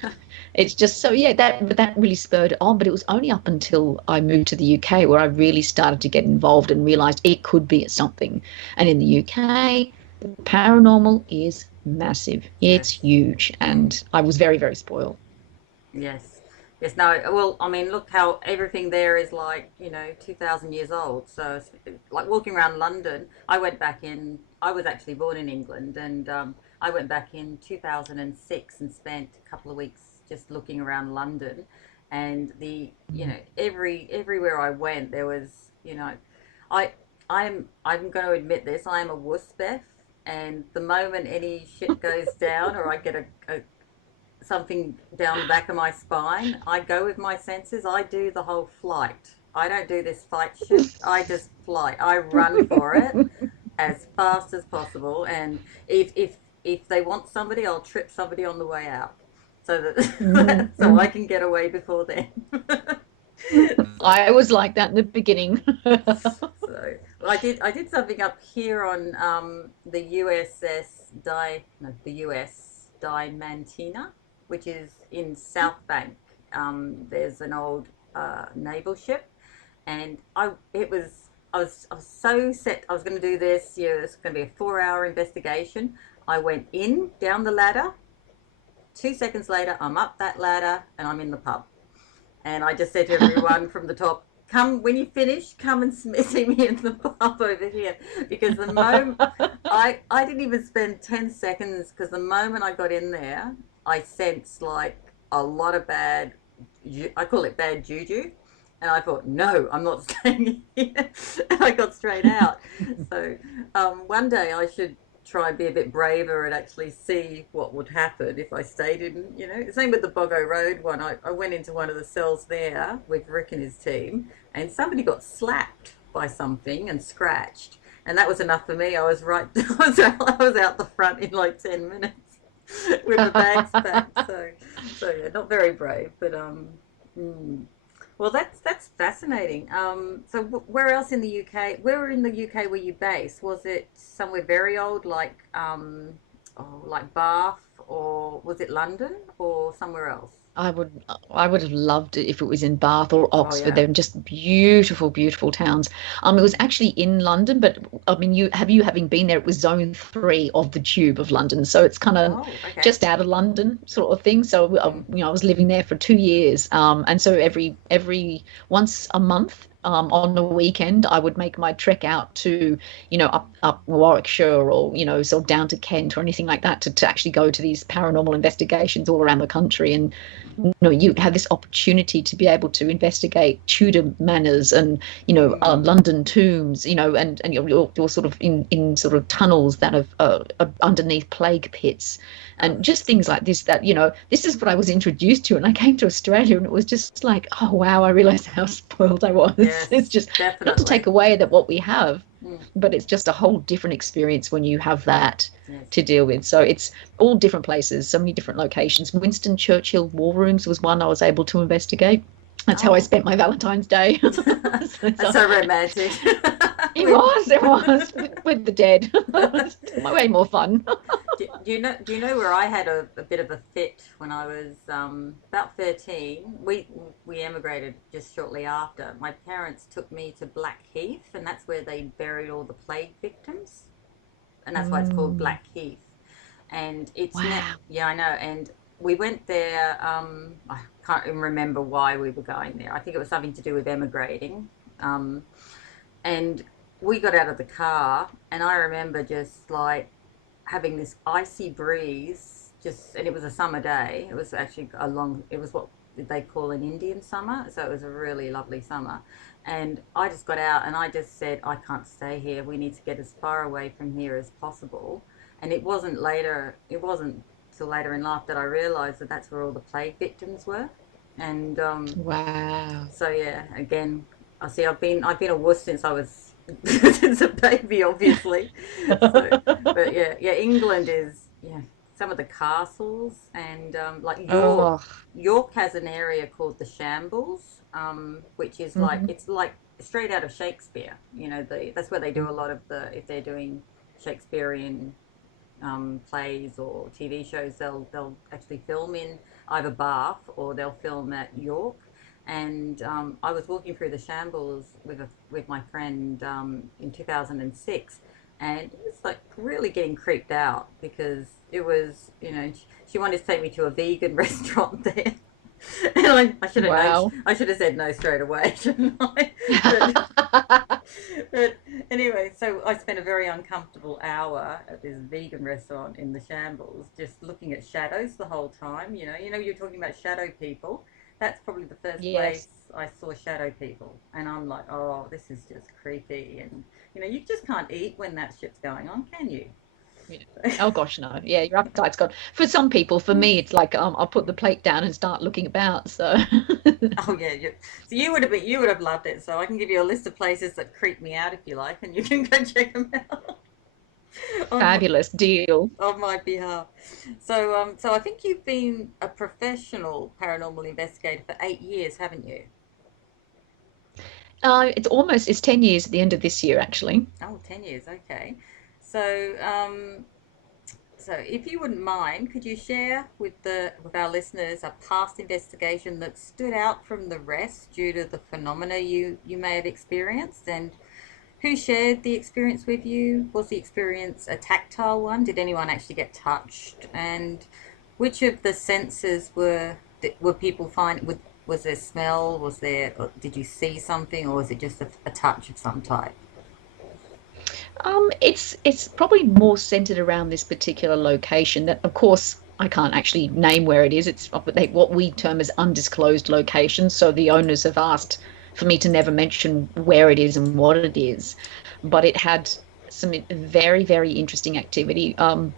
it's just so, yeah, that really spurred it on. But it was only up until I moved to the UK where I really started to get involved and realized it could be something. And in the UK, paranormal is massive. It's Yes. huge. And I was very, very spoiled. Yes. Yes. No. Well, I mean, look how everything there is like 2,000 years old. So, like walking around London, I went back in. I was actually born in England, and I went back in 2006 and spent a couple of weeks just looking around London, and everywhere I went there was I I'm going to admit this. I am a wuss, Beth, and the moment any shit goes down or I get a something down the back of my spine, I go with my senses. I do the whole flight. I don't do this fight shit. I just fly. I run for it as fast as possible. And if they want somebody, I'll trip somebody on the way out, so that so I can get away before them. I was like that in the beginning. So I did something up here on the USS the US Diamantina, which is in South Bank. There's an old naval ship, and I was so set. I was going to do this. It's going to be a 4-hour investigation. I went in down the ladder. 2 seconds later, I'm up that ladder and I'm in the pub. And I just said to everyone from the top, come when you finish, come and see me in the pub over here. Because the moment I didn't even spend 10 seconds, because the moment I got in there, I sensed like a lot of I call it bad juju. And I thought, no, I'm not staying here. And I got straight out. So one day I should try and be a bit braver and actually see what would happen if I stayed in. Same with the Bogo Road one. I went into one of the cells there with Rick and his team, and somebody got slapped by something and scratched. And that was enough for me. I was right, I was out the front in like 10 minutes with the bags packed. So yeah, not very brave, but mm. Well, that's fascinating. So where else in the UK? Where in the UK were you based? Was it somewhere very old, like like Bath, or was it London, or somewhere else? I would I would have loved it if it was in Bath or Oh Oxford. yeah. They're just beautiful, beautiful towns. It was actually in London, but I mean, you having been there, it was zone 3 of the Tube of London, so it's kind of Oh, okay. just out of London sort of thing. So Mm. I was living there for 2 years, and so every once a month. On the weekend, I would make my trek out to, up Warwickshire or, sort of down to Kent or anything like that to actually go to these paranormal investigations all around the country. And you have this opportunity to be able to investigate Tudor manors and Mm. London tombs, and you're sort of in sort of tunnels that are underneath plague pits, Oh, and just things like this that this is what I was introduced to, and I came to Australia and it was just like, oh wow, I realized how spoiled I was. It's yes, just not to take definitely. away that what we have, Mm. but it's just a whole different experience when you have that Yes. to deal with. So it's all different places, so many different locations. Winston Churchill war rooms was one I was able to investigate. That's how I Oh, spent my Valentine's Day. that's so romantic. With It was with the dead. Way more fun. do you know where I had a bit of a fit when I was about 13? We emigrated just shortly after. My parents took me to Blackheath, and that's where they buried all the plague victims, and that's why it's called Mm. Blackheath. and it's Wow. yeah, I know. And we went there. I can't even remember why we were going there. I think it was something to do with emigrating. Um, and we got out of the car, and I remember just like having this icy breeze. Just and it was a summer day. It was actually a long. It was what they call an Indian summer, so it was a really lovely summer. And I just got out and I just said, I can't stay here. We need to get as far away from here as possible. And it wasn't till later in life that I realised that that's where all the plague victims were. And Wow. so yeah, again, I've been a wuss since I was since a baby, obviously. So, but yeah, yeah, England is yeah some of the castles and like York. Oh. York has an area called the Shambles, which is like Mhm. it's like straight out of Shakespeare. You know, that's where they do a lot of the if they're doing Shakespearean plays or TV shows, they'll actually film in either Bath or they'll film at York. And I was walking through the Shambles with my friend in 2006, and it was like really getting creeped out because it was she wanted to take me to a vegan restaurant there. And I should have known. Wow. I should have said no straight away, shouldn't I? But but anyway, so I spent a very uncomfortable hour at this vegan restaurant in the Shambles, just looking at shadows the whole time. You're talking about shadow people. That's probably the first place Yes. I saw shadow people, and I'm like, oh, this is just creepy. And you just can't eat when that shit's going on, can you? Yeah. Oh gosh, no. Yeah, your appetite's gone. For some people, for me, it's like I'll put the plate down and start looking about. So Oh yeah, so you would have loved it. So I can give you a list of places that creep me out if you like, and you can go check them out on fabulous deal. on my behalf. So I think you've been a professional paranormal investigator for 8 years, haven't you? It's 10 years at the end of this year, actually. Oh, 10 years, okay. So, so if you wouldn't mind, could you share with our listeners a past investigation that stood out from the rest due to the phenomena you may have experienced, and who shared the experience with you? Was the experience a tactile one? Did anyone actually get touched? And which of the senses were people find? Was there smell? Was there? Did you see something, or was it just a touch of some type? It's probably more centered around this particular location that, of course, I can't actually name where it is. It's what we term as undisclosed locations. So the owners have asked for me to never mention where it is and what it is. But it had some very, very interesting activity. I've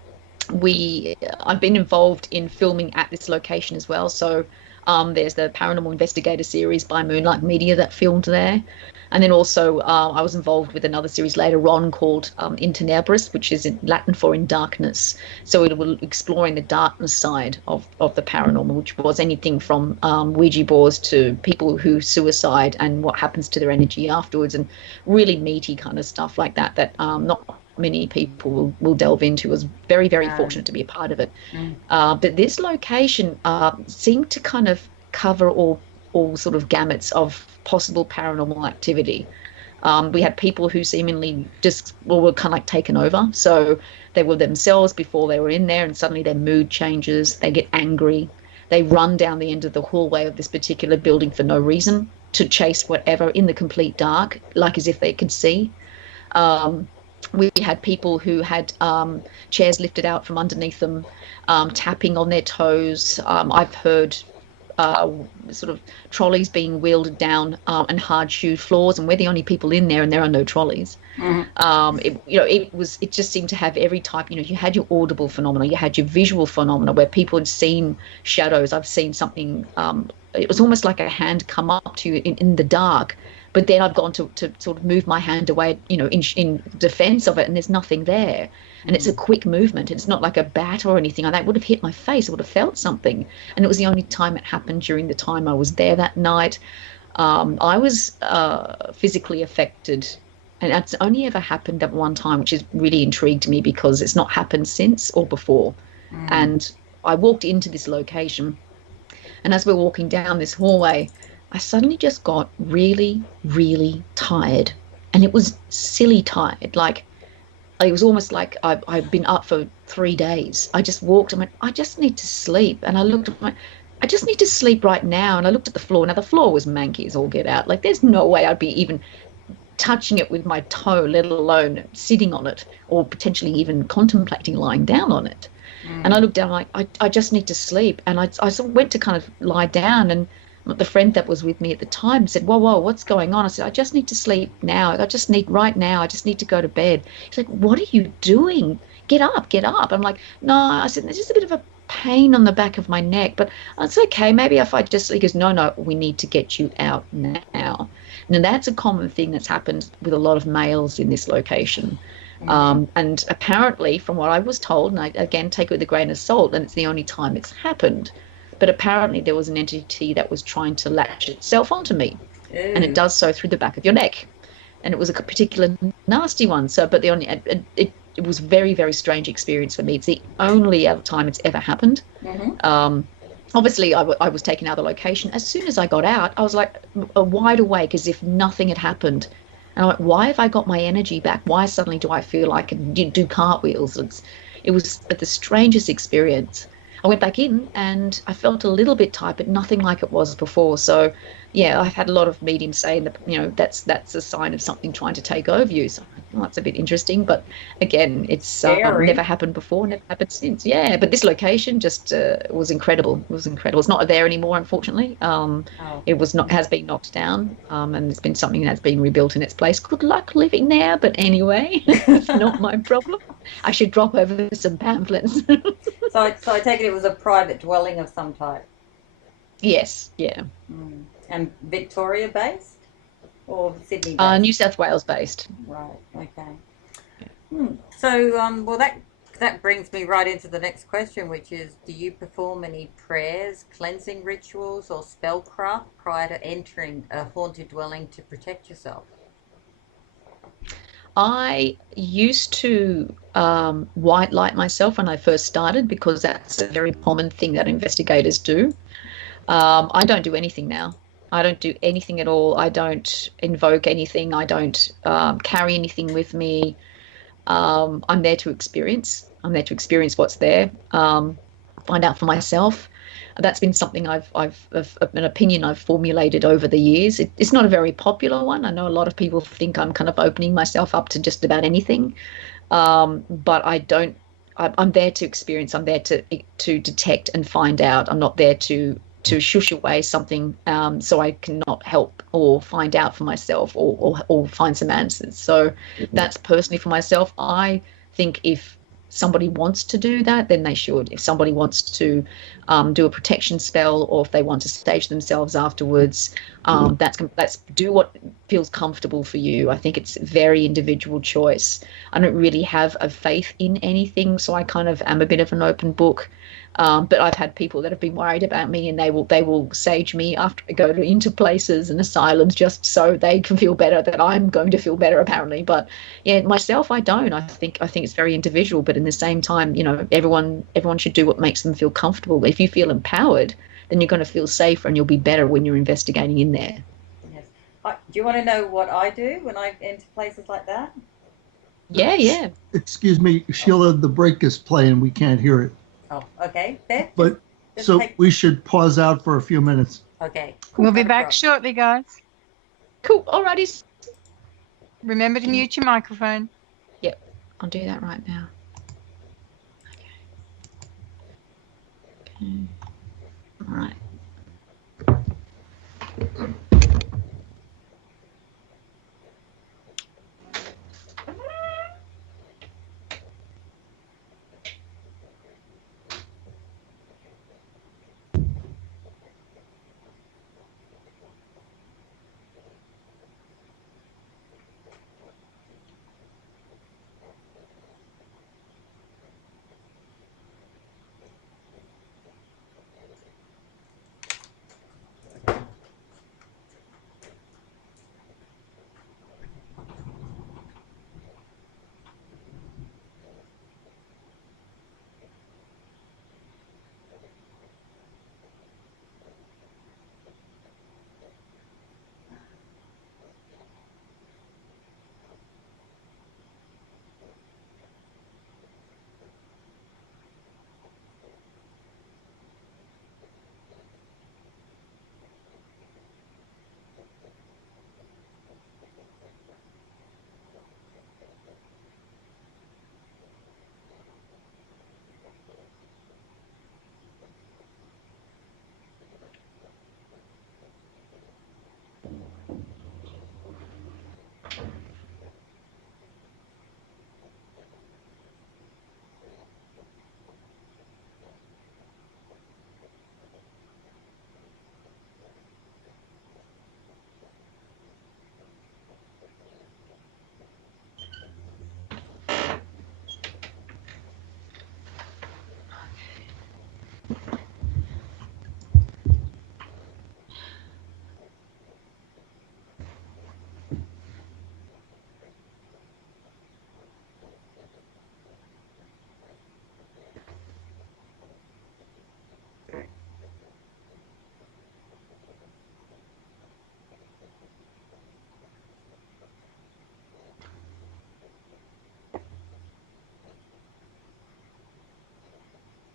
been involved in filming at this location as well. So there's the Paranormal Investigator series by Moonlight Media that filmed there. And then also I was involved with another series later on called In Tenebris, which is in Latin for in darkness. So it was exploring the darkness side of the paranormal, which was anything from Ouija boards to people who suicide and what happens to their energy afterwards, and really meaty kind of stuff like that not many people will delve into. I was very, very No. fortunate to be a part of it. Mm. But this location seemed to kind of cover all sort of gamuts of possible paranormal activity. We had people who seemingly were kind of like taken over. So they were themselves before they were in there, and suddenly their mood changes. They get angry. They run down the end of the hallway of this particular building for no reason to chase whatever in the complete dark, like as if they could see. Um, we had people who had chairs lifted out from underneath them, tapping on their toes. I've heard uh, sort of trolleys being wheeled down and hard shoe floors, and we're the only people in there, and there are no trolleys. Mm. It just seemed to have every type. You had your audible phenomena, you had your visual phenomena where people had seen shadows. I've seen something. It was almost like a hand come up to you in the dark, but then I've gone to sort of move my hand away, in defense of it, and there's nothing there. And it's a Mm. quick movement. It's not like a bat or anything like that. It would have hit my face. I would have felt something. And it was the only time it happened during the time I was there that night. I was physically affected. And it's only ever happened at one time, which has really intrigued me because it's not happened since or before. Mm. And I walked into this location, and as we're walking down this hallway, I suddenly just got really, really tired. And it was silly tired. Like it was almost like I'd been up for 3 days. I just walked and went, I just need to sleep. And I looked at I just need to sleep right now. And I looked at the floor. Now the floor was manky as all get out. Like there's no way I'd be even touching it with my toe, let alone sitting on it or potentially even contemplating lying down on it. And I looked down, like, I just need to sleep. And I sort of went to kind of lie down. And the friend that was with me at the time said, whoa, what's going on? I said, I just need to sleep now. I just need right now. I just need to go to bed. He's like, what are you doing? Get up, get up. I'm like, no, I said, there's just a bit of a pain on the back of my neck, but it's okay. Maybe if I just, he goes, no, we need to get you out now. And that's a common thing that's happened with a lot of males in this location. And apparently, from what I was told, and I again take it with a grain of salt, and it's the only time it's happened, but apparently there was an entity that was trying to latch itself onto me, and it Ew. does so through the back of your neck, and it was a particular nasty one. So, but the only it was very very strange experience for me. It's the only other time it's ever happened. Um, Obviously, I was taken out of the location. As soon as I got out, I was like wide awake as if nothing had happened. And I'm like, why have I got my energy back? Why suddenly do I feel like I can do cartwheels? It was the strangest experience. I went back in and I felt a little bit tight, but nothing like it was before. So, yeah, I've had a lot of mediums saying that, that's a sign of something trying to take over you. So, well, that's a bit interesting. But again, it's never Scary. happened before, never happened since. Yeah, but this location just was incredible. It was incredible. It's not there anymore, unfortunately. Oh. It was not has been knocked down, and it's been something that's been rebuilt in its place. Good luck living there, but anyway, it's not my problem. I should drop over some pamphlets. So I take it was a private dwelling of some type. Yes, yeah. And Victoria based or Sydney New based? South Wales based. Right. Okay. So, well, that brings me right into the next question, which is: do you perform any prayers, cleansing rituals, or spellcraft prior to entering a haunted dwelling to protect yourself? I used to white light myself when I first started because that's a very common thing that investigators do. I don't do anything now. I don't do anything at all. I don't invoke anything. I don't carry anything with me. I'm there to experience. I'm there to experience what's there, find out for myself. That's been something I've an opinion I've formulated over the years. It's not a very popular one. I know a lot of people think I'm kind of opening myself up to just about anything, but I don't. I'm there to experience. I'm there to detect and find out. I'm not there to shush away something so I cannot help or find out for myself or find some answers. So that's personally for myself. I think if somebody wants to do that, then they should. If somebody wants to do a protection spell, or if they want to stage themselves afterwards, that's do what feels comfortable for you. I think it's very individual choice. I don't really have a faith in anything, so I kind of am a bit of an open book. But I've had people that have been worried about me, and they will sage me after I go into places and asylums just so they can feel better that I'm going to feel better apparently. But yeah, myself, I don't. I think it's very individual, but in the same time, everyone should do what makes them feel comfortable. If you feel empowered, then you're going to feel safer and you'll be better when you're investigating in there. Yes. Do you want to know what I do when I enter places like that? Yeah, yeah. Excuse me, Oh, Sheila, the break is playing. We can't hear it. oh, okay. Beth, just But just so take. we should pause out for a few minutes. Okay, Cool. We'll be not a back problem. shortly, guys. Cool. Alrighty. Remember to mute your microphone. Yep. I'll do that right now. Okay. All right.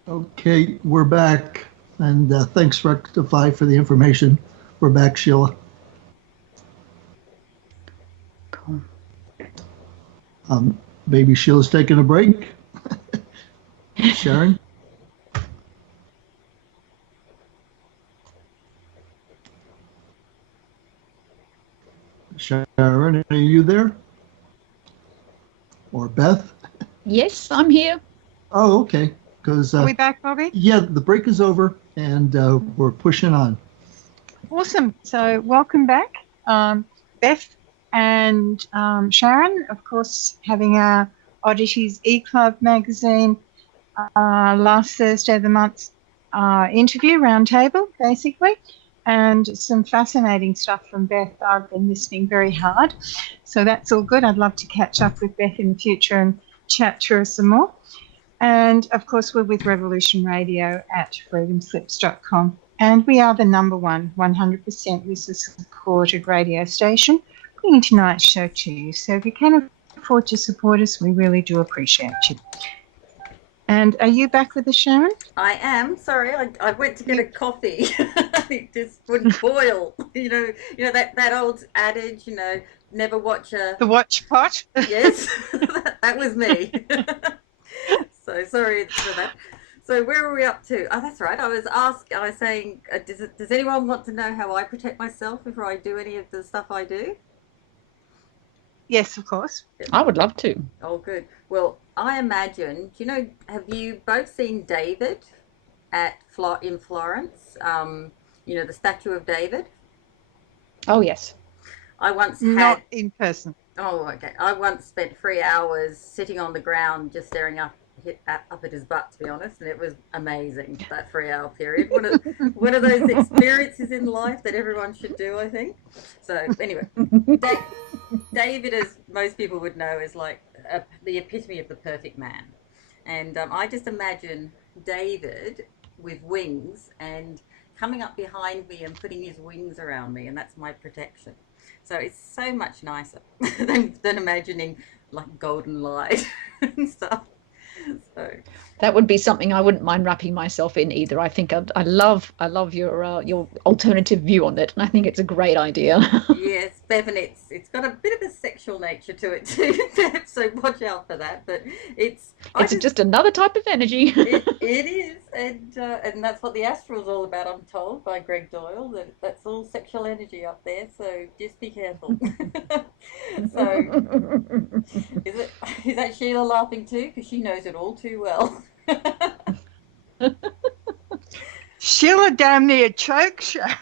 Okay, we're back. And thanks, Rectify, for the information. We're back, Sheila. Cool. Maybe Sheila's taking a break. Sharon? Sharon, are you there? Or Beth? Yes, I'm here. Oh, okay. Because Are we back, Bobby? yeah, the break is over and we're pushing on. Awesome. So welcome back, Beth and Sharon, of course, having our Oddities E-Club magazine last Thursday of the month interview roundtable, basically, and some fascinating stuff from Beth. I've been listening very hard, so that's all good. I'd love to catch up with Beth in the future and chat to her some more. And of course, we're with Revolution Radio at freedomslips.com. And we are the number one, 100% listener supported radio station, bringing tonight's show to you. So if you can afford to support us, we really do appreciate you. And are you back with us, Sharon? I am. Sorry, I went to get a coffee. It just wouldn't boil. You know that old adage. Never watch a. The watch pot? Yes, that was me. So sorry for that. So where are we up to? Oh, that's right. I was saying, does anyone want to know how I protect myself before I do any of the stuff I do? Yes, of course. I would love to. Oh, good. Well, I imagine. Have you both seen David in Florence? The statue of David. Oh, yes. I once Not in person. Oh, okay. I once spent 3 hours sitting on the ground just staring up at his butt, to be honest, and it was amazing, that 3 hour period. One of those experiences in life that everyone should do, I think. So anyway, David, as most people would know, is like the epitome of the perfect man. And I just imagine David with wings and coming up behind me and putting his wings around me, and that's my protection. So it's so much nicer than imagining like golden light and stuff. So that would be something I wouldn't mind wrapping myself in either. I think I love your alternative view on it, and I think it's a great idea. Yes, Bev, and it's got a bit of a sexual nature to it too, Bev, so watch out for that. But it's just another type of energy. it is, and that's what the astral's all about. I'm told by Greg Doyle that's all sexual energy up there. So just be careful. So is that Sheila laughing too? Because she knows it all too well. Sheila damn near choked, Sharon.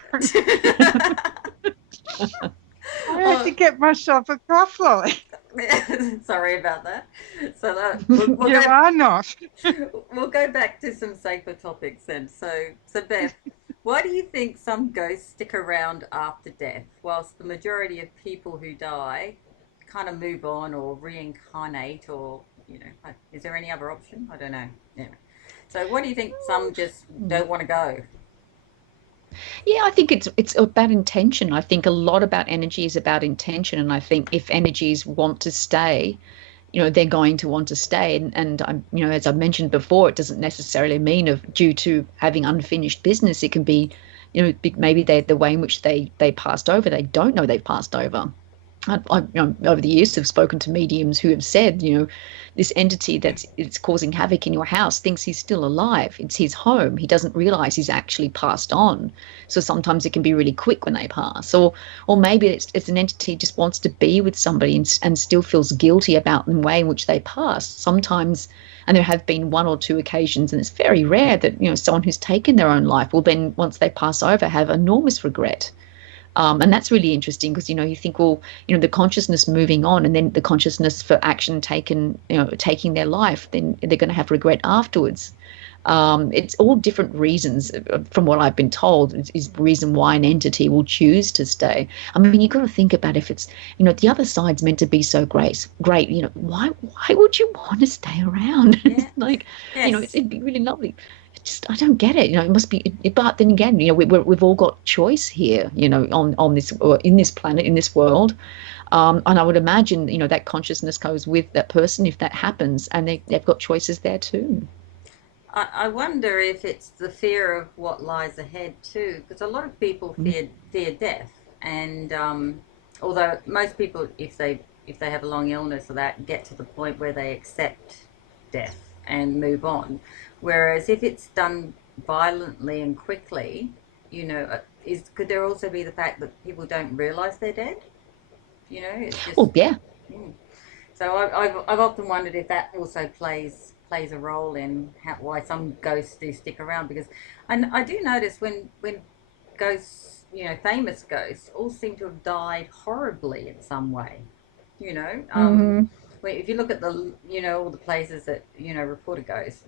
I had to get myself a cough lolly. Sorry about that. So Are not. We'll go back to some safer topics then. So Beth, why do you think some ghosts stick around after death, whilst the majority of people who die kind of move on or reincarnate, or is there any other option? I don't know. Anyway. So what do you think some just don't want to go? Yeah, I think it's about intention. I think a lot about energy is about intention, and I think if energies want to stay, they're going to want to stay. And as I mentioned before, it doesn't necessarily mean due to having unfinished business. It can be, maybe the way in which they passed over, they don't know they've passed over. I over the years have spoken to mediums who have said, this entity it's causing havoc in your house thinks he's still alive. It's his home. He doesn't realize he's actually passed on. So sometimes it can be really quick when they pass, or maybe it's an entity just wants to be with somebody and still feels guilty about the way in which they passed. Sometimes, and there have been one or two occasions, and it's very rare that someone who's taken their own life will then, once they pass over, have enormous regret. And that's really interesting because, you think, well, the consciousness moving on and then the consciousness for action taking their life, then they're going to have regret afterwards. It's all different reasons from what I've been told is the reason why an entity will choose to stay. I mean, you've got to think about if it's, the other side's meant to be so great, why would you want to stay around? Yeah. Like, Yes. it'd be really lovely. I don't get it. It must be. But then again, we've all got choice here. On this, or in this planet, in this world, and I would imagine that consciousness goes with that person if that happens, and they've got choices there too. I wonder if it's the fear of what lies ahead too, because a lot of people fear death, and although most people, if they have a long illness or that, get to the point where they accept death and move on, whereas if it's done violently and quickly, is could there also be the fact that people don't realize they're dead? It's just. Oh, yeah. Mm. So I've often wondered if that also plays a role in why some ghosts do stick around, because I do notice when ghosts, famous ghosts, all seem to have died horribly in some way. You know, Mm-hmm. if you look at all the places that report a ghost,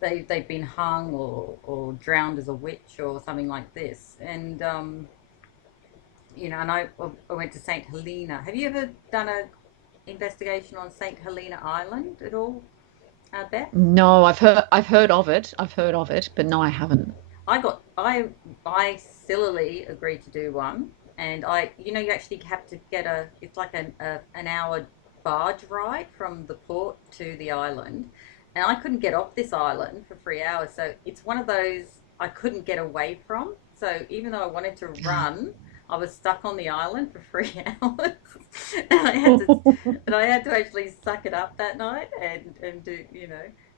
they've been hung or drowned as a witch or something like this, and and I went to St Helena. Have you ever done a investigation on St Helena Island at all, Beth? No, I've heard of it. I've heard of it, but no, I haven't. I sillily agreed to do one, and you actually have to get it's like an hour barge ride from the port to the island, and I couldn't get off this island for 3 hours, so it's one of those I couldn't get away from. So even though I wanted to run, I was stuck on the island for 3 hours, and I had to actually suck it up that night and do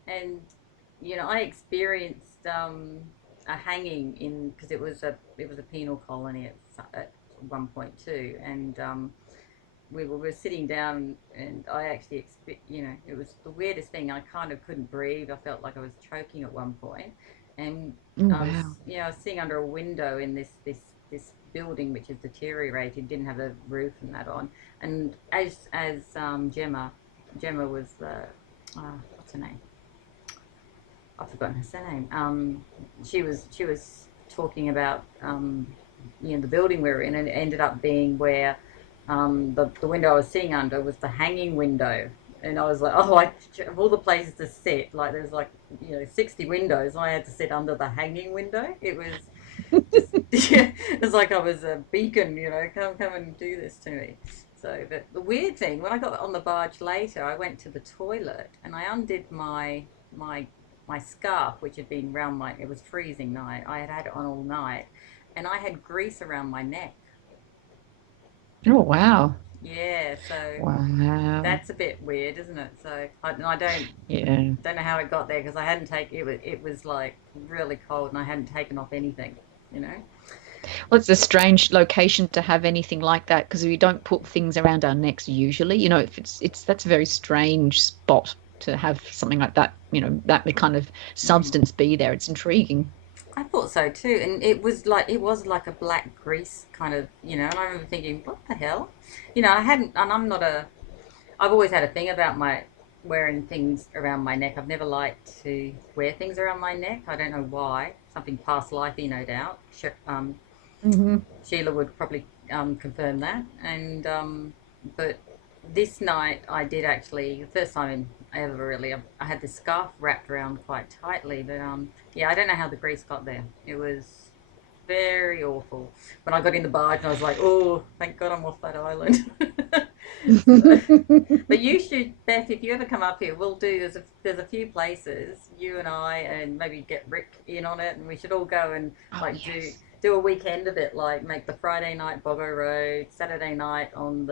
and I experienced a hanging in because it was a penal colony at one point too, and we were sitting down, and I actually it was the weirdest thing. I kind of couldn't breathe. I felt like I was choking at one point, and Oh, I was wow. I was sitting under a window in this building which is deteriorated, didn't have a roof and that on, and as Gemma was what's her name? I've forgotten her surname. She was talking about the building we were in, and it ended up being where the window I was sitting under was the hanging window, and I was like, oh, of all the places to sit, like there's like 60 windows, and I had to sit under the hanging window. It was just it was like I was a beacon, come and do this to me. So, but the weird thing, when I got on the barge later, I went to the toilet and I undid my my scarf, which had been round it was freezing night. I had it on all night, and I had grease around my neck. Oh, wow. Yeah, so Wow. that's a bit weird, isn't it? So I Yeah. don't know how it got there because I hadn't taken it was like really cold and I hadn't taken off anything, you know. Well, it's a strange location to have anything like that because we don't put things around our necks usually. If it's that's a very strange spot to have something like that, that kind of Mm. substance be there. It's intriguing. I thought so too, and it was like a black grease kind of, and I remember thinking, what the hell, I hadn't, and I've always had a thing about my wearing things around my neck. I've never liked to wear things around my neck. I don't know why. Something past lifey, no doubt. Hmm. Sheila would probably confirm that. And but this night I did actually, the first time ever really, I had the scarf wrapped around quite tightly. But yeah, I don't know how the grease got there. It was very awful. When I got in the barge, and I was like, oh, thank God I'm off that island. So, but you should, Beth, if you ever come up here, we'll do. There's a few places you and I, and maybe get Rick in on it, and we should all go and Oh, like yes. do a weekend of it. Like make the Friday night Boggo Road, Saturday night on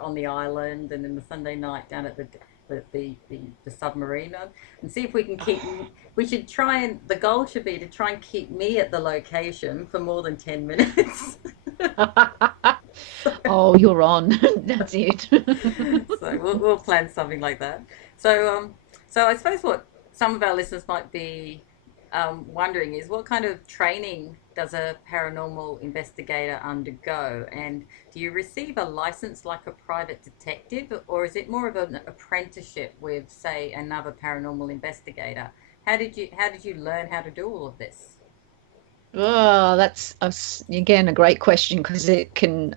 on the island, and then the Sunday night down at the submarine, and see if we can keep. We should try, and the goal should be to try and keep me at the location for more than 10 minutes. Oh, you're on. That's it. So we'll plan something like that. So so I suppose what some of our listeners might be wondering is what kind of training does a paranormal investigator undergo, and do you receive a license like a private detective, or is it more of an apprenticeship with, say, another paranormal investigator? How did you learn how to do all of this? Oh, that's again a great question because it can.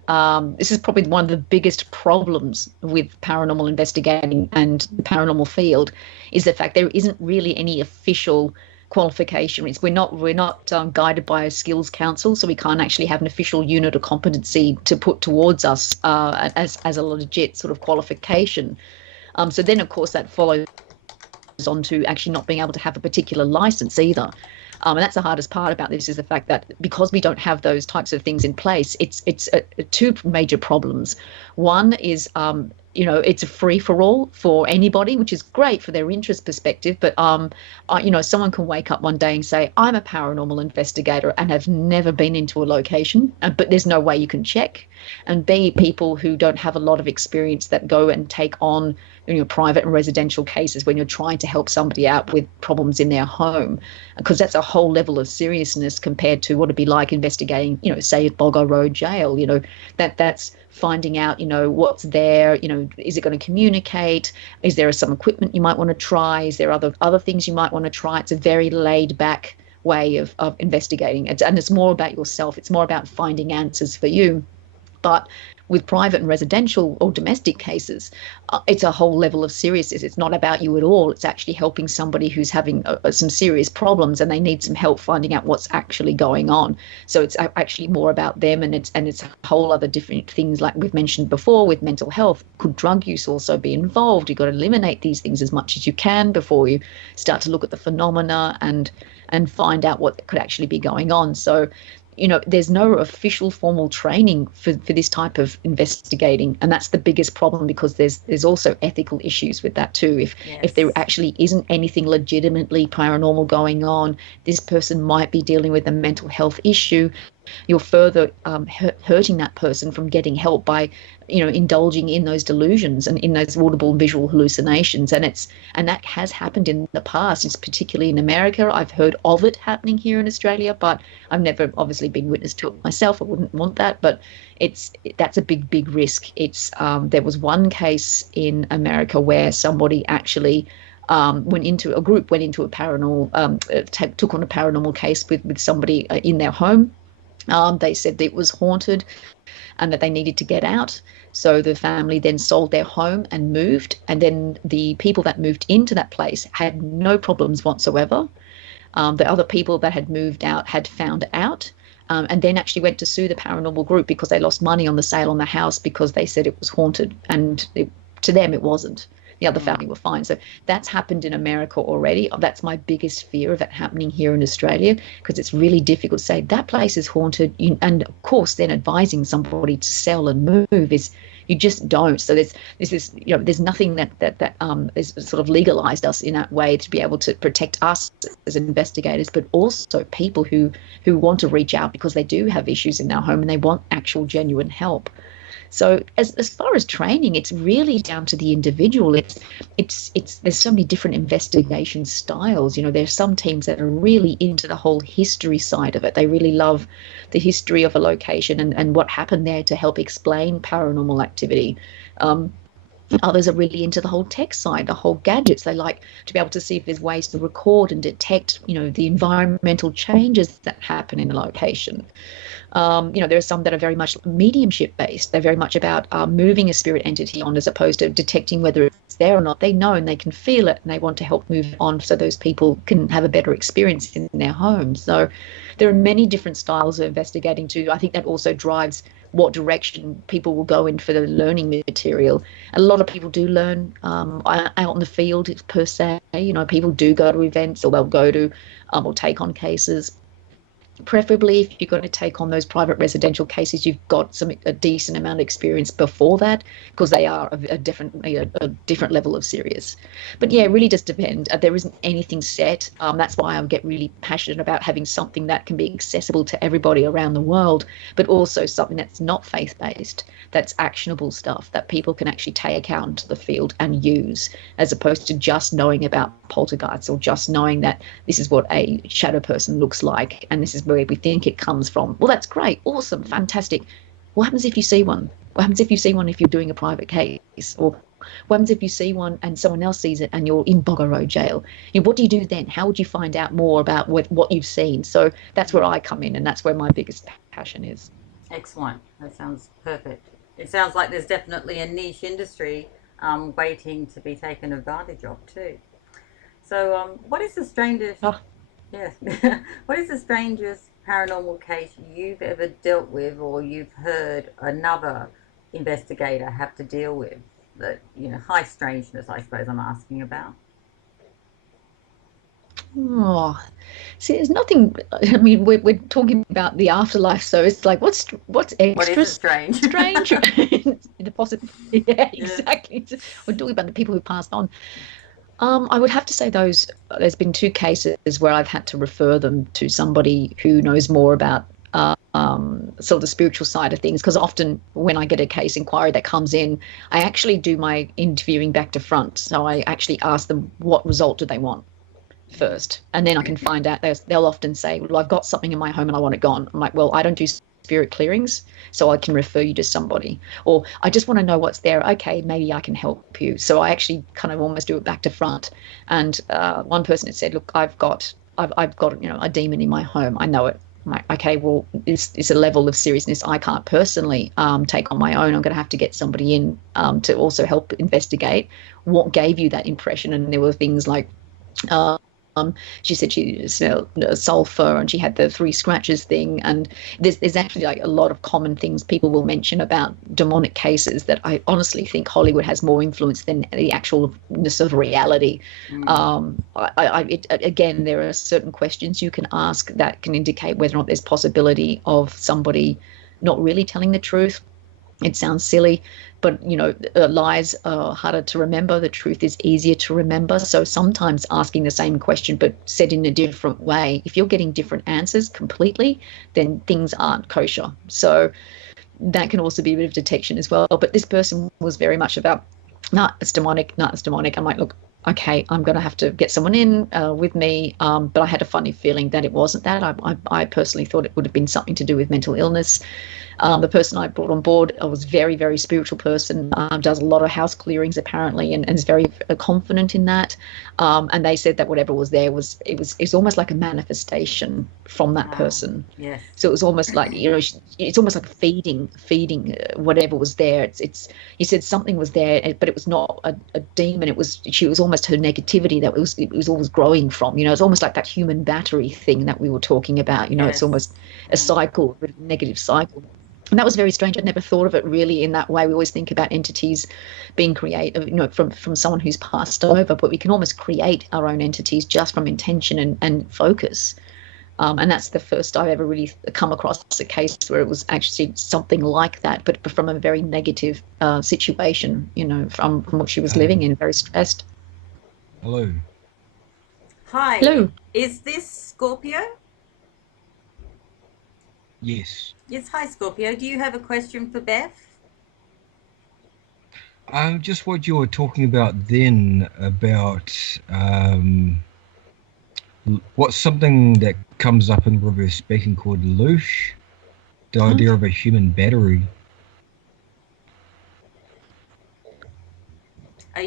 This is probably one of the biggest problems with paranormal investigating and the paranormal field, is the fact there isn't really any official qualification. We're not guided by a skills council, so we can't actually have an official unit of competency to put towards us as a legit sort of qualification. So then, of course, that follows on to actually not being able to have a particular license either. And that's the hardest part about this, is the fact that because we don't have those types of things in place, it's two major problems. One is, it's a free for all for anybody, which is great for their interest perspective. But, someone can wake up one day and say, I'm a paranormal investigator, and have never been into a location, but there's no way you can check. And B, people who don't have a lot of experience that go and take on private and residential cases when you're trying to help somebody out with problems in their home, because that's a whole level of seriousness compared to what it'd be like investigating, say at Boggo Road Jail. That's finding out, what's there, is it going to communicate? Is there some equipment you might want to try? Is there other things you might want to try? It's a very laid back way of investigating. And it's more about yourself. It's more about finding answers for you. But with private and residential or domestic cases, it's a whole level of seriousness. It's not about you at all. It's actually helping somebody who's having some serious problems, and they need some help finding out what's actually going on. So it's actually more about them, and it's a whole other different things, like we've mentioned before with mental health. Could drug use also be involved? You've got to eliminate these things as much as you can before you start to look at the phenomena and find out what could actually be going on. So there's no official formal training for this type of investigating, and that's the biggest problem, because there's also ethical issues with that too. If there actually isn't anything legitimately paranormal going on, this person might be dealing with a mental health issue. You're further hurting that person from getting help by indulging in those delusions and in those audible visual hallucinations. And that has happened in the past. It's particularly in America. I've heard of it happening here in Australia, but I've never obviously been witness to it myself. I wouldn't want that, but that's a big risk. There was one case in America where somebody actually went into a paranormal, took on a paranormal case with somebody in their home. They said that it was haunted and that they needed to get out. So the family then sold their home and moved. And then the people that moved into that place had no problems whatsoever. The other people that had moved out had found out, and then actually went to sue the paranormal group because they lost money on the sale on the house because they said it was haunted. And to them, it wasn't. The other family were fine. So that's happened in America already. That's my biggest fear of it happening here in Australia, because it's really difficult to say that place is haunted. And of course, then advising somebody to sell and move is, you just don't. So there's nothing that is sort of legalized us in that way to be able to protect us as investigators, but also people who want to reach out because they do have issues in their home and they want actual genuine help. So as far as training, it's really down to the individual. It's there's so many different investigation styles. There's some teams that are really into the whole history side of it. They really love the history of a location and what happened there to help explain paranormal activity. Others are really into the whole tech side, the whole gadgets. They like to be able to see if there's ways to record and detect, the environmental changes that happen in a location. There are some that are very much mediumship based. They're very much about moving a spirit entity on, as opposed to detecting whether it's there or not. They know and they can feel it, and they want to help move on so those people can have a better experience in their homes. So there are many different styles of investigating too. I think that also drives what direction people will go in for the learning material. A lot of people do learn out in the field per se. People do go to events, or they'll go to or take on cases. Preferably, if you're going to take on those private residential cases, you've got a decent amount of experience before that, because they are a different level of serious. But yeah, it really does depend. There isn't anything set. That's why I get really passionate about having something that can be accessible to everybody around the world, but also something that's not faith-based, that's actionable stuff that people can actually take out into the field and use, as opposed to just knowing about poltergeists or just knowing that this is what a shadow person looks like and this is where we think it comes from. Well, that's great, awesome, fantastic. What happens if you see one? What happens if you see one if you're doing a private case? Or what happens if you see one and someone else sees it and you're in Boggo Road Jail? What do you do then? How would you find out more about what you've seen? So that's where I come in, and that's where my biggest passion is. Excellent. That sounds perfect. It sounds like there's definitely a niche industry waiting to be taken advantage of too. So what is the strangest... Yes. What is the strangest paranormal case you've ever dealt with, or you've heard another investigator have to deal with? That high strangeness, I suppose I'm asking about. Oh, see, there's nothing. I mean, we're talking about the afterlife, so it's like, what's What extra isn't strange? strange? The possibility. Yeah, Yeah. exactly. We're talking about the people who passed on. I would have to say those. There's been two cases where I've had to refer them to somebody who knows more about sort of the spiritual side of things. Because often when I get a case inquiry that comes in, I actually do my interviewing back to front. So I actually ask them what result do they want first, and then I can find out. They'll often say, well, I've got something in my home and I want it gone. I'm like, well, I don't do spirit clearings, so I can refer you to somebody. Or I just want to know what's there. Okay, maybe I can help you. So I actually kind of almost do it back to front. And one person had said, look, I've got a demon in my home. I know it. I'm like, okay, well, it's a level of seriousness I can't personally take on my own. I'm going to have to get somebody in to also help investigate what gave you that impression. And there were things like um, she said she smelled sulfur, and she had the three scratches thing. And there's actually like a lot of common things people will mention about demonic cases that I honestly think Hollywood has more influence than the actualness of reality. Again, there are certain questions you can ask that can indicate whether or not there's possibility of somebody not really telling the truth. It sounds silly, but lies are harder to remember. The truth is easier to remember. So sometimes asking the same question but said in a different way, if you're getting different answers completely, then things aren't kosher. So that can also be a bit of detection as well. But this person was very much about, nah, it's demonic, nah, it's demonic. I'm like, look, okay, I'm going to have to get someone in with me. But I had a funny feeling that it wasn't that. I personally thought it would have been something to do with mental illness. The person I brought on board was very, very spiritual person, does a lot of house clearings apparently, and is very confident in that. And they said that whatever was there it's almost like a manifestation from that person. Yes. So it was almost like it's almost like feeding whatever was there. He said something was there, but it was not a demon. It was almost her negativity that it was always growing from. It's almost like that human battery thing that we were talking about. It's almost a cycle, a negative cycle. And that was very strange. I'd never thought of it really in that way. We always think about entities being created, from someone who's passed over, but we can almost create our own entities just from intention and focus. And that's the first I've ever really come across a case where it was actually something like that, but from a very negative situation, from what she was living in, very stressed. Hello. Hi. Hello. Is this Scorpio? Yes. Yes, hi Scorpio. Do you have a question for Beth? Just what you were talking about then about what's something that comes up in reverse speaking called loosh, the idea of a human battery.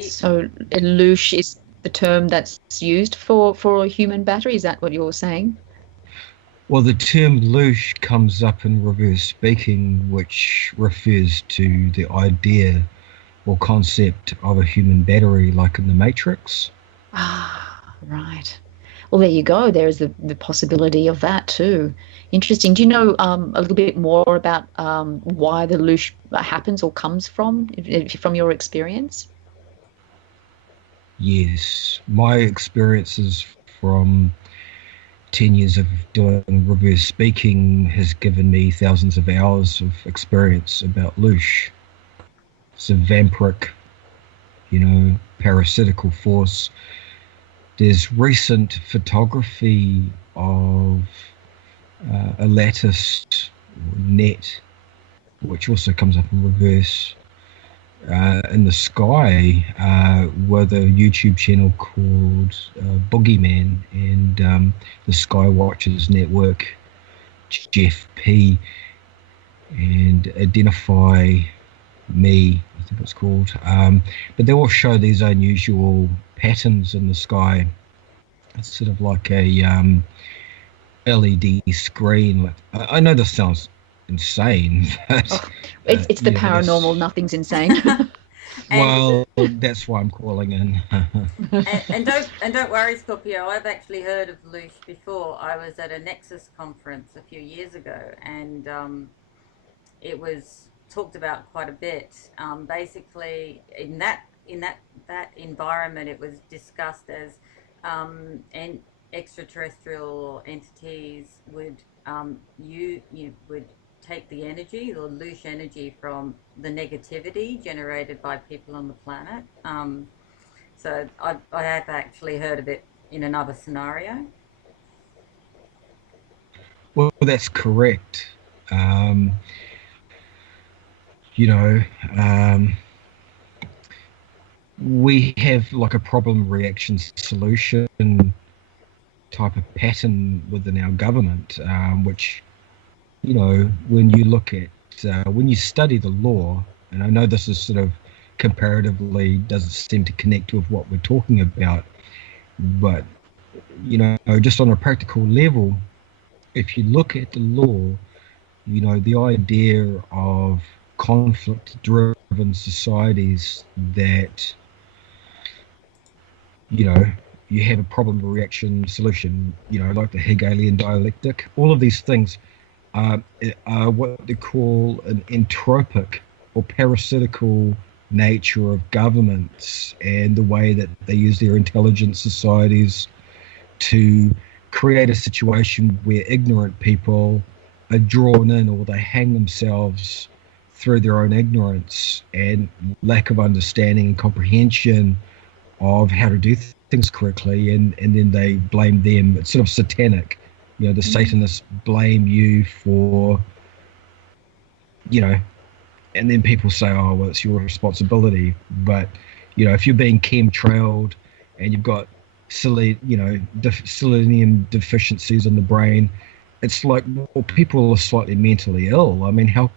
So loosh is the term that's used for a human battery. Is that what you're saying? Well, the term loosh comes up in reverse speaking, which refers to the idea or concept of a human battery, like in the Matrix. Ah, right. Well, there you go. There is the possibility of that too. Interesting. Do you know a little bit more about why the loosh happens or comes from your experience? Yes, my experiences from 10 years of doing reverse speaking has given me thousands of hours of experience about loosh. It's a vampiric, parasitical force. There's recent photography of a lattice net, which also comes up in reverse, in the sky, with a YouTube channel called Boogeyman and the Skywatchers Network, Jeff P, and Identify Me, I think it's called. But they all show these unusual patterns in the sky. It's sort of like a LED screen. I know this sounds insane, but it's the paranormal. Nothing's insane. Well, that's why I'm calling in. and don't worry, Scorpio. I've actually heard of loosh before. I was at a Nexus conference a few years ago, and it was talked about quite a bit. Basically, in that environment, it was discussed as extraterrestrial entities would you would take the energy or loose energy from the negativity generated by people on the planet. So I have actually heard of it in another scenario. Well, that's correct. Um, you know, we have like a problem reaction solution type of pattern within our government, which, when you look at, when you study the law, and I know this is sort of comparatively doesn't seem to connect with what we're talking about, but, just on a practical level, if you look at the law, the idea of conflict-driven societies that, you have a problem reaction solution, like the Hegelian dialectic, all of these things are what they call an entropic or parasitical nature of governments and the way that they use their intelligent societies to create a situation where ignorant people are drawn in or they hang themselves through their own ignorance and lack of understanding and comprehension of how to do things correctly, and then they blame them. It's sort of satanic. The Satanists blame you for, and then people say, oh, well, it's your responsibility. But, if you're being chemtrailed and you've got selenium deficiencies in the brain, it's like, well, people are slightly mentally ill. I mean, how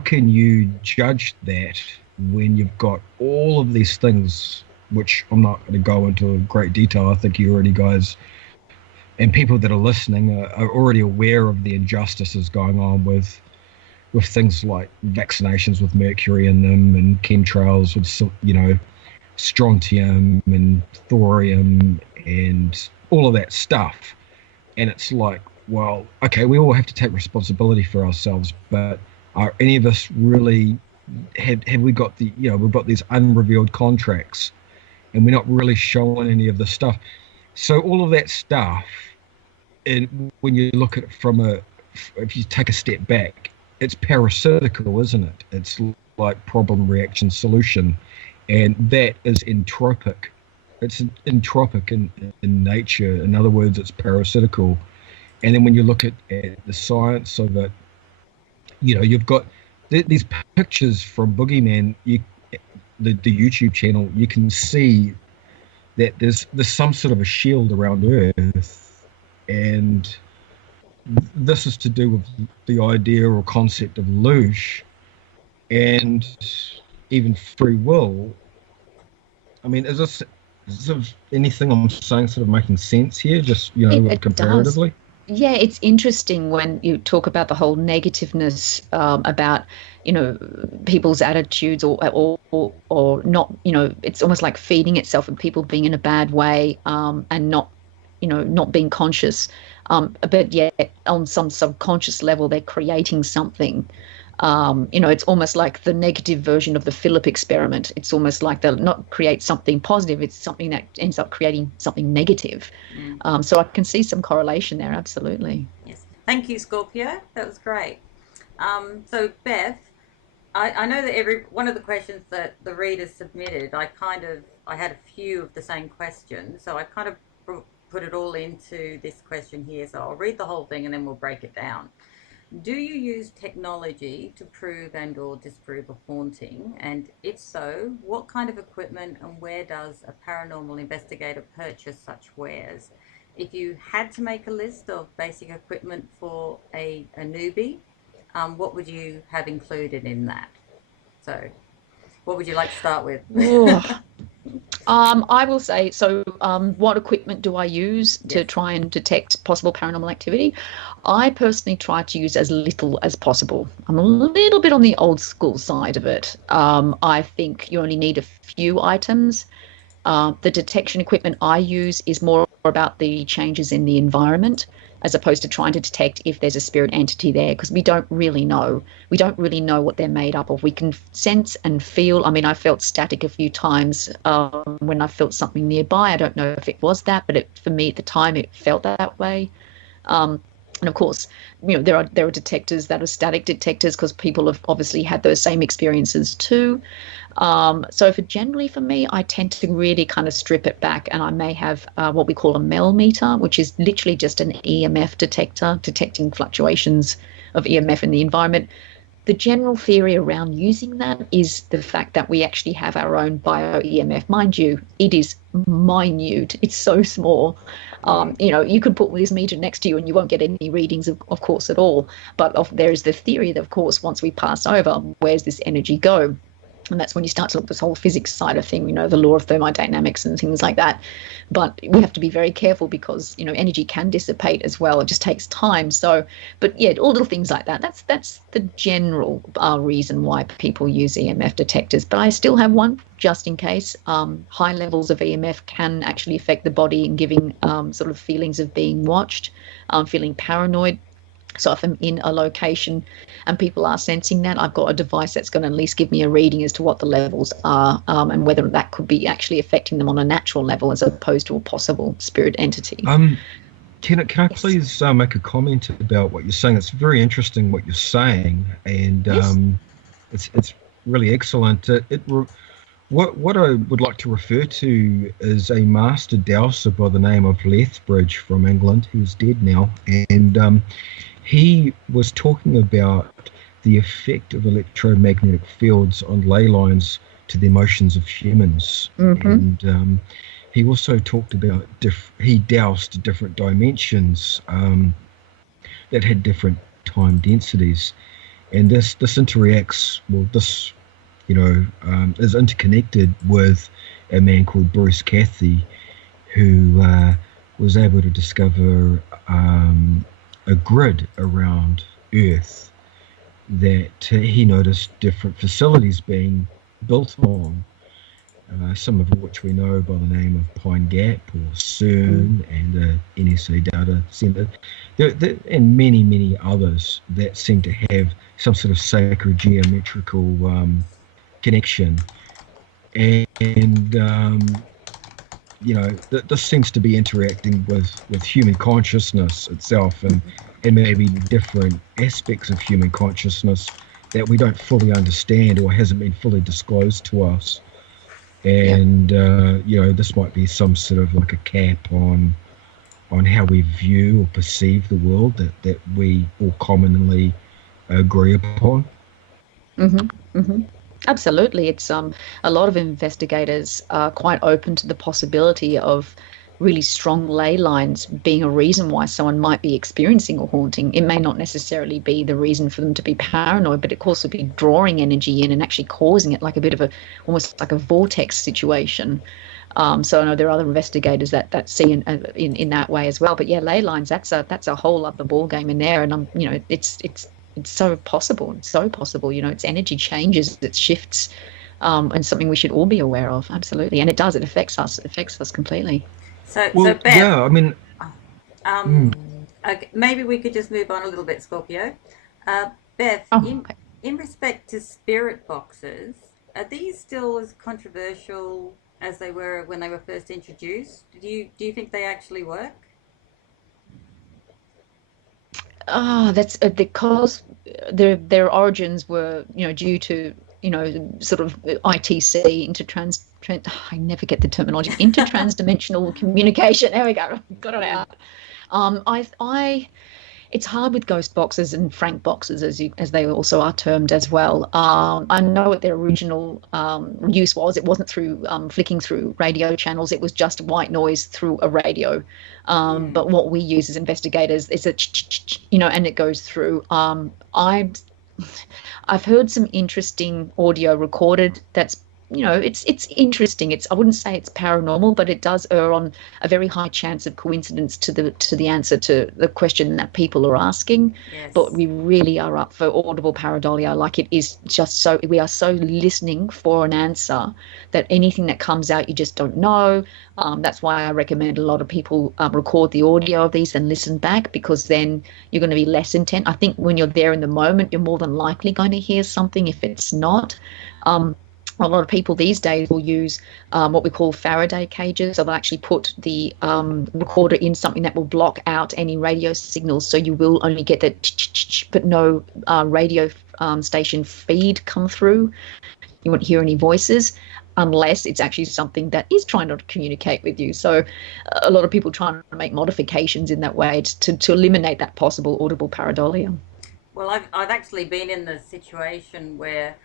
can you judge that when you've got all of these things, which I'm not going to go into great detail. I think you already guys and people that are listening are already aware of the injustices going on with things like vaccinations with mercury in them and chemtrails with, strontium and thorium and all of that stuff. And it's like, well, okay, we all have to take responsibility for ourselves, but are any of us really, have we got we've got these unrevealed contracts and we're not really showing any of the stuff. So all of that stuff, and when you look at it if you take a step back, it's parasitical, isn't it? It's like problem, reaction, solution. And that is entropic. It's entropic in nature. In other words, it's parasitical. And then when you look at the science of it, you've got these pictures from Boogeyman, the YouTube channel, you can see that there's some sort of a shield around Earth, and this is to do with the idea or concept of loosh and even free will. I mean, is this sort of anything I'm saying sort of making sense here? Just It comparatively. does. Yeah, it's interesting when you talk about the whole negativeness about people's attitudes or not. It's almost like feeding itself and people being in a bad way and not being conscious. But yet on some subconscious level, they're creating something. It's almost like the negative version of the Philip experiment. It's almost like they'll not create something positive. It's something that ends up creating something negative. So I can see some correlation there. Absolutely. Yes. Thank you, Scorpio. That was great. So Beth, I know that one of the questions that the readers submitted, I had a few of the same questions. So I kind of put it all into this question here. So I'll read the whole thing and then we'll break it down. Do you use technology to prove and or disprove a haunting? And if so, what kind of equipment and where does a paranormal investigator purchase such wares? If you had to make a list of basic equipment for a newbie, what would you have included in that? So what would you like to start with? I will say, so what equipment do I use to try and detect possible paranormal activity? I personally try to use as little as possible. I'm a little bit on the old school side of it. I think you only need a few items. The detection equipment I use is more about the changes in the environment as opposed to trying to detect if there's a spirit entity there, because we don't really know. We don't really know what they're made up of. We can sense and feel. I mean, I felt static a few times when I felt something nearby. I don't know if it was that, but for me at the time, it felt that way. And of course, there are detectors that are static detectors because people have obviously had those same experiences too. So for me, I tend to really kind of strip it back, and I may have what we call a MEL meter, which is literally just an EMF detector, detecting fluctuations of EMF in the environment. The general theory around using that is the fact that we actually have our own bio-EMF. Mind you, it is minute. It's so small. You could put this meter next to you and you won't get any readings, of course, at all. But there is the theory that, of course, once we pass over, where's this energy go? And that's when you start to look at this whole physics side of thing, the law of thermodynamics and things like that. But we have to be very careful because, energy can dissipate as well. It just takes time. So, but yeah, all little things like that. That's the general reason why people use EMF detectors. But I still have one just in case. High levels of EMF can actually affect the body and giving sort of feelings of being watched, feeling paranoid. So if I'm in a location and people are sensing that, I've got a device that's going to at least give me a reading as to what the levels are and whether that could be actually affecting them on a natural level as opposed to a possible spirit entity. Can I please make a comment about what you're saying? It's very interesting what you're saying, and it's really excellent. What I would like to refer to is a master dowser by the name of Lethbridge from England, who's dead now, and he was talking about the effect of electromagnetic fields on ley lines to the emotions of humans. Mm-hmm. And he also talked about he doused different dimensions that had different time densities. And this interacts, this is interconnected with a man called Bruce Cathy, who was able to discover a grid around Earth that he noticed different facilities being built on, some of which we know by the name of Pine Gap or CERN and the NSA Data Center, and many, many others that seem to have some sort of sacred geometrical connection. And this seems to be interacting with human consciousness itself and maybe different aspects of human consciousness that we don't fully understand or hasn't been fully disclosed to us. And this might be some sort of like a cap on how we view or perceive the world that we all commonly agree upon. Absolutely. It's a lot of investigators are quite open to the possibility of really strong ley lines being a reason why someone might be experiencing a haunting. It may not necessarily be the reason for them to be paranoid, but it course would be drawing energy in and actually causing it like a bit of almost like a vortex situation. So I know there are other investigators that see in that way as well. But yeah, ley lines, that's a whole other ball game in there. And it's so possible. It's so possible. It's energy changes, it shifts, and something we should all be aware of. Absolutely, and it does. It affects us. It affects us completely. So Beth, yeah, I mean, okay, maybe we could just move on a little bit, Scorpio. Beth, in respect to spirit boxes, are these still as controversial as they were when they were first introduced? Do you think they actually work? That's because their origins were, due to, sort of ITC, I never get the terminology, intertransdimensional communication. There we go, got it out. It's hard with ghost boxes and frank boxes, as they also are termed as well. I know what their original use was. It wasn't through flicking through radio channels. It was just white noise through a radio. But what we use as investigators is and it goes through. I've heard some interesting audio recorded that's it's interesting. I wouldn't say it's paranormal, but it does err on a very high chance of coincidence to the answer to the question that people are asking. Yes. But we really are up for audible pareidolia. Like, it is just so, we are so listening for an answer that anything that comes out, you just don't know. That's why I recommend a lot of people record the audio of these and listen back, because then you're going to be less intent. I think when you're there in the moment, you're more than likely going to hear something if it's not. A lot of people these days will use what we call Faraday cages. So they'll actually put the recorder in something that will block out any radio signals. So you will only get that, but no radio station feed come through. You won't hear any voices unless it's actually something that is trying to communicate with you. So a lot of people trying to make modifications in that way to eliminate that possible audible pareidolia. Well, I've actually been in the situation where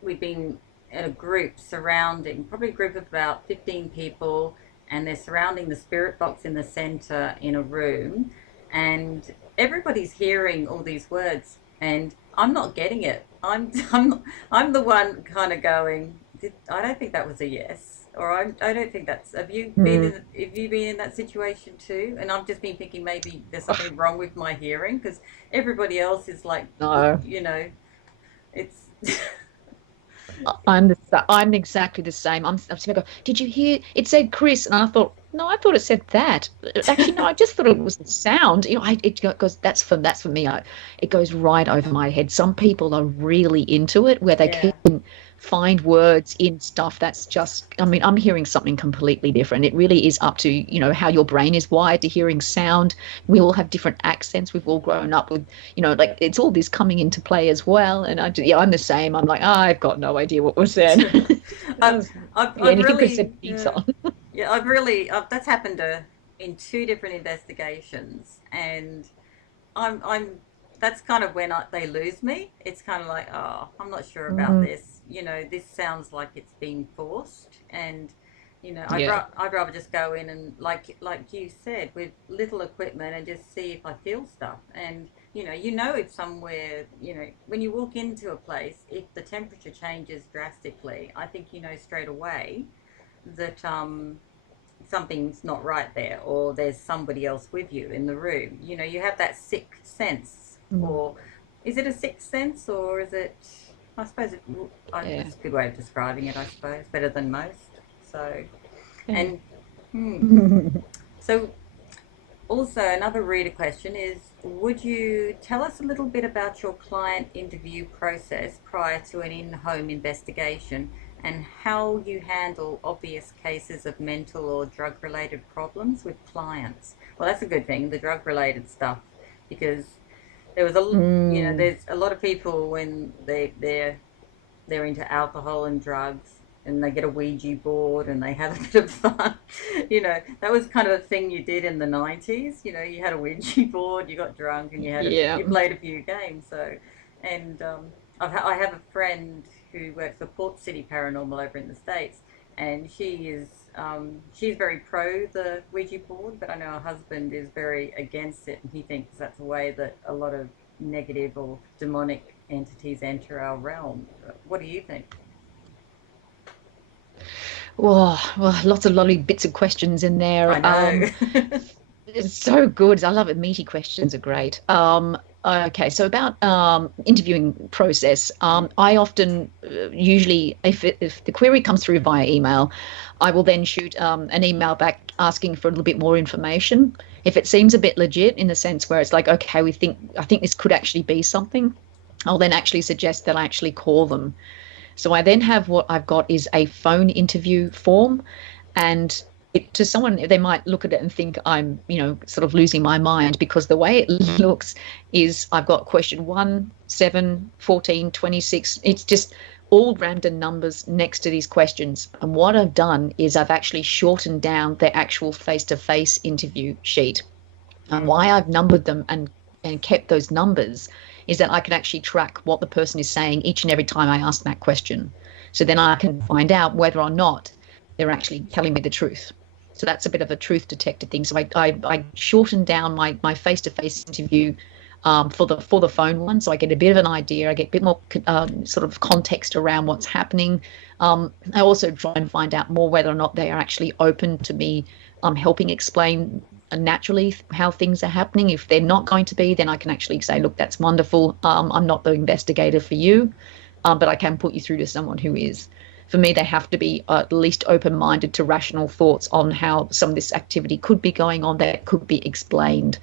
we've been in a group surrounding, probably a group of about 15 people, and they're surrounding the spirit box in the center in a room, and everybody's hearing all these words, and I'm not getting it. I'm the one kind of going, I don't think that was a yes, or I don't think that's. Have you been in that situation too? And I've just been thinking maybe there's something wrong with my hearing, because everybody else is like, No. It's. I'm exactly the same. I'm sitting there going, did you hear? It said Chris, and I thought, no, I thought it said that. Actually, no, I just thought it was the sound. It goes. That's for me. It goes right over my head. Some people are really into it, where they can find words in stuff that's just. I mean, I'm hearing something completely different. It really is up to how your brain is wired to hearing sound. We all have different accents. We've all grown up with like it's all this coming into play as well. And I'm the same. I'm like, I've got no idea what was said. I've really. That's happened in 2 different investigations, and I'm that's kind of when they lose me. It's kind of like, oh, I'm not sure about this. This sounds like it's being forced, and I'd rather just go in and like you said, with little equipment, and just see if I feel stuff. And if somewhere, when you walk into a place, if the temperature changes drastically, I think straight away that something's not right there, or there's somebody else with you in the room. You have that sixth sense, or is it a sixth sense, or is it? I suppose it's a good way of describing it. I suppose better than most. So, and so also another reader question is: would you tell us a little bit about your client interview process prior to an in-home investigation, and how you handle obvious cases of mental or drug-related problems with clients? Well, that's a good thing, the drug-related stuff, because there was there's a lot of people when they're into alcohol and drugs, and they get a Ouija board and they have a bit of fun. That was kind of a thing you did in the 90s. You had a Ouija board, you got drunk, and you played a few games. So, and I have a friend who works for Port City Paranormal over in the States, and she's very pro the Ouija board, but I know her husband is very against it, and he thinks that's a way that a lot of negative or demonic entities enter our realm. What do you think? Well, lots of lovely bits of questions in there. I know. It's so good. I love it. Meaty questions are great. Okay, so about interviewing process, I often, usually, if the query comes through via email, I will then shoot an email back asking for a little bit more information. If it seems a bit legit, in the sense where it's like, okay, I think this could actually be something, I'll then actually suggest that I actually call them. So I then have, what I've got is a phone interview form, and to someone, they might look at it and think I'm, sort of losing my mind, because the way it looks is I've got question 1, 7, 14, 26. It's just all random numbers next to these questions. And what I've done is I've actually shortened down the actual face-to-face interview sheet. And why I've numbered them and kept those numbers is that I can actually track what the person is saying each and every time I ask that question. So then I can find out whether or not they're actually telling me the truth. So that's a bit of a truth detector thing. So I shortened down my face-to-face interview for the phone one, so I get a bit of an idea. I get a bit more sort of context around what's happening. I also try and find out more whether or not they are actually open to me helping explain naturally how things are happening. If they're not going to be, then I can actually say, look, that's wonderful. I'm not the investigator for you, but I can put you through to someone who is. For me, they have to be at least open-minded to rational thoughts on how some of this activity could be going on that could be explained.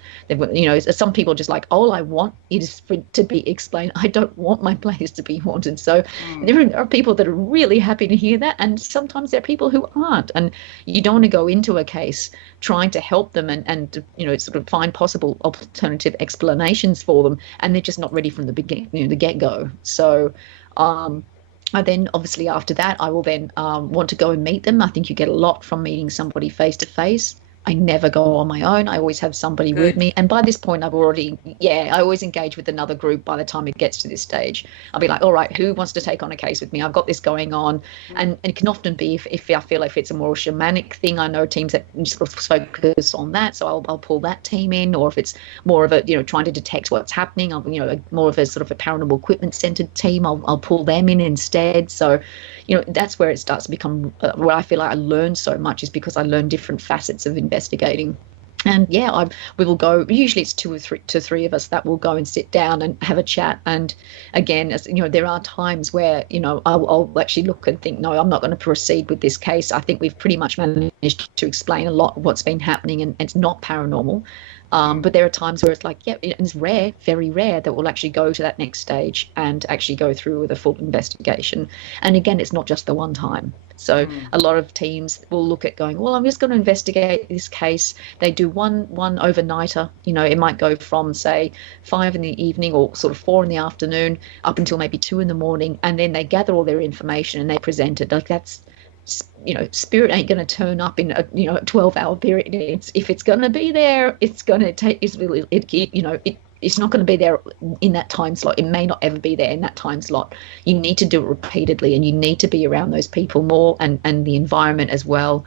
Some people are just like, all I want is for it to be explained. I don't want my place to be haunted. So there are people that are really happy to hear that, and sometimes there are people who aren't. And you don't want to go into a case trying to help them and sort of find possible alternative explanations for them, and they're just not ready from the beginning, the get-go. So I then, obviously, after that, I will then want to go and meet them. I think you get a lot from meeting somebody face to face. I never go on my own. I always have somebody with me. And by this point, I always engage with another group by the time it gets to this stage. I'll be like, all right, who wants to take on a case with me? I've got this going on. And it can often be, if I feel if it's a more shamanic thing, I know teams that sort of focus on that. So I'll pull that team in. Or if it's more of a, trying to detect what's happening, more of a sort of a paranormal equipment centered team, I'll pull them in instead. So, that's where it starts to become where I feel like I learn so much, is because I learn different facets of investigating. And we will go, usually it's 2 or 3 of us that will go and sit down and have a chat. And again, as there are times where, I'll actually look and think, no, I'm not going to proceed with this case. I think we've pretty much managed to explain a lot of what's been happening, and it's not paranormal. But there are times where it's like, it's rare, very rare, that we'll actually go to that next stage and actually go through with a full investigation. And again, it's not just the one time. So a lot of teams will look at going, well, I'm just going to investigate this case. They do one overnighter. It might go from, say, 5 in the evening or sort of 4 in the afternoon up until maybe 2 in the morning. And then they gather all their information and they present it. Like, that's, spirit ain't going to turn up in a 12-hour period. If it's going to be there, it's going to take, it's not going to be there in that time slot. It may not ever be there in that time slot. You need to do it repeatedly, and you need to be around those people more, and the environment as well.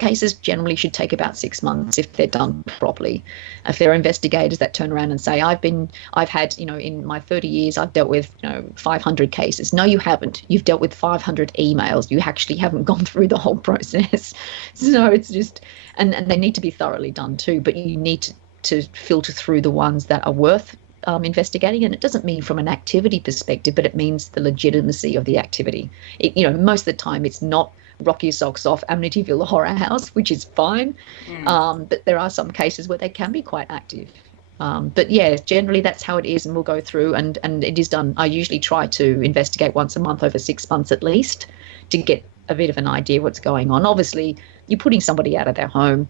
Cases generally should take about 6 months if they're done properly. If there are investigators that turn around and say, I've had, in my 30 years, I've dealt with, 500 cases. No, you haven't. You've dealt with 500 emails. You actually haven't gone through the whole process. So it's just, and they need to be thoroughly done too, but you need to filter through the ones that are worth investigating. And it doesn't mean from an activity perspective, but it means the legitimacy of the activity. Most of the time it's not rock your socks off Amityville Horror House, which is fine. But there are some cases where they can be quite active. But generally that's how it is, and we'll go through and it is done. I usually try to investigate once a month over 6 months at least, to get a bit of an idea what's going on. Obviously, you're putting somebody out of their home.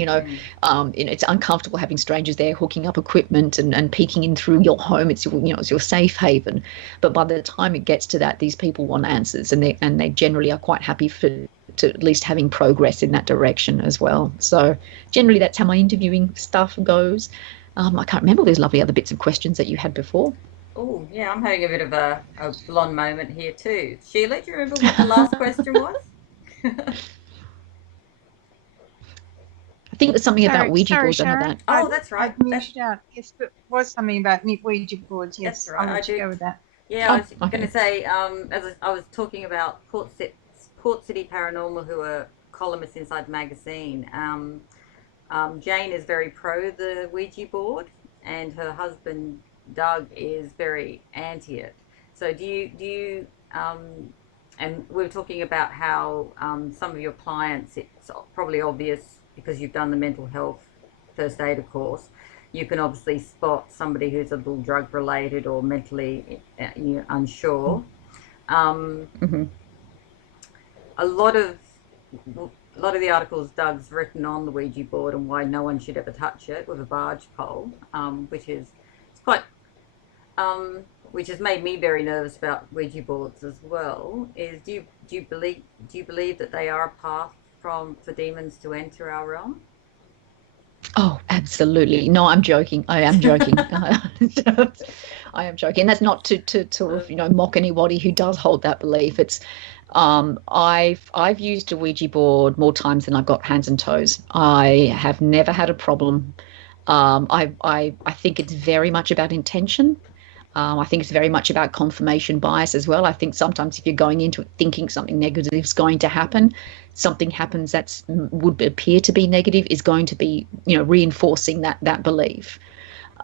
It's uncomfortable having strangers there hooking up equipment and peeking in through your home. It's your safe haven. But by the time it gets to that, these people want answers, and they generally are quite happy to at least having progress in that direction as well. So generally that's how my interviewing stuff goes. I can't remember those lovely other bits of questions that you had before. Oh, yeah, I'm having a bit of a blonde moment here too. Sheila, do you remember what the last question was? I think it was something about Ouija boards. Sharon, oh, that's right. Yes, but was something about Ouija boards. Yes, that's right. I do go with that. Yeah, I was going to say, as I was talking about Port City Paranormal, who are columnists inside the magazine. Jane is very pro the Ouija board, and her husband Doug is very anti it. So do you and we were talking about how some of your clients, it's probably obvious because you've done the mental health first aider course, you can obviously spot somebody who's a little drug related or mentally unsure. A lot of the articles Doug's written on the Ouija board and why no one should ever touch it with a barge pole, which has made me very nervous about Ouija boards as well. Is do you believe that they are a path for demons to enter our realm? Oh, absolutely. No, I'm joking. I am joking. I am joking. And that's not to sort of mock anybody who does hold that belief. It's I've used a Ouija board more times than I've got hands and toes. I have never had a problem. I think it's very much about intention. I think it's very much about confirmation bias as well. I think sometimes if you're going into it thinking something negative is going to happen, something happens that would appear to be negative is going to be, reinforcing that belief.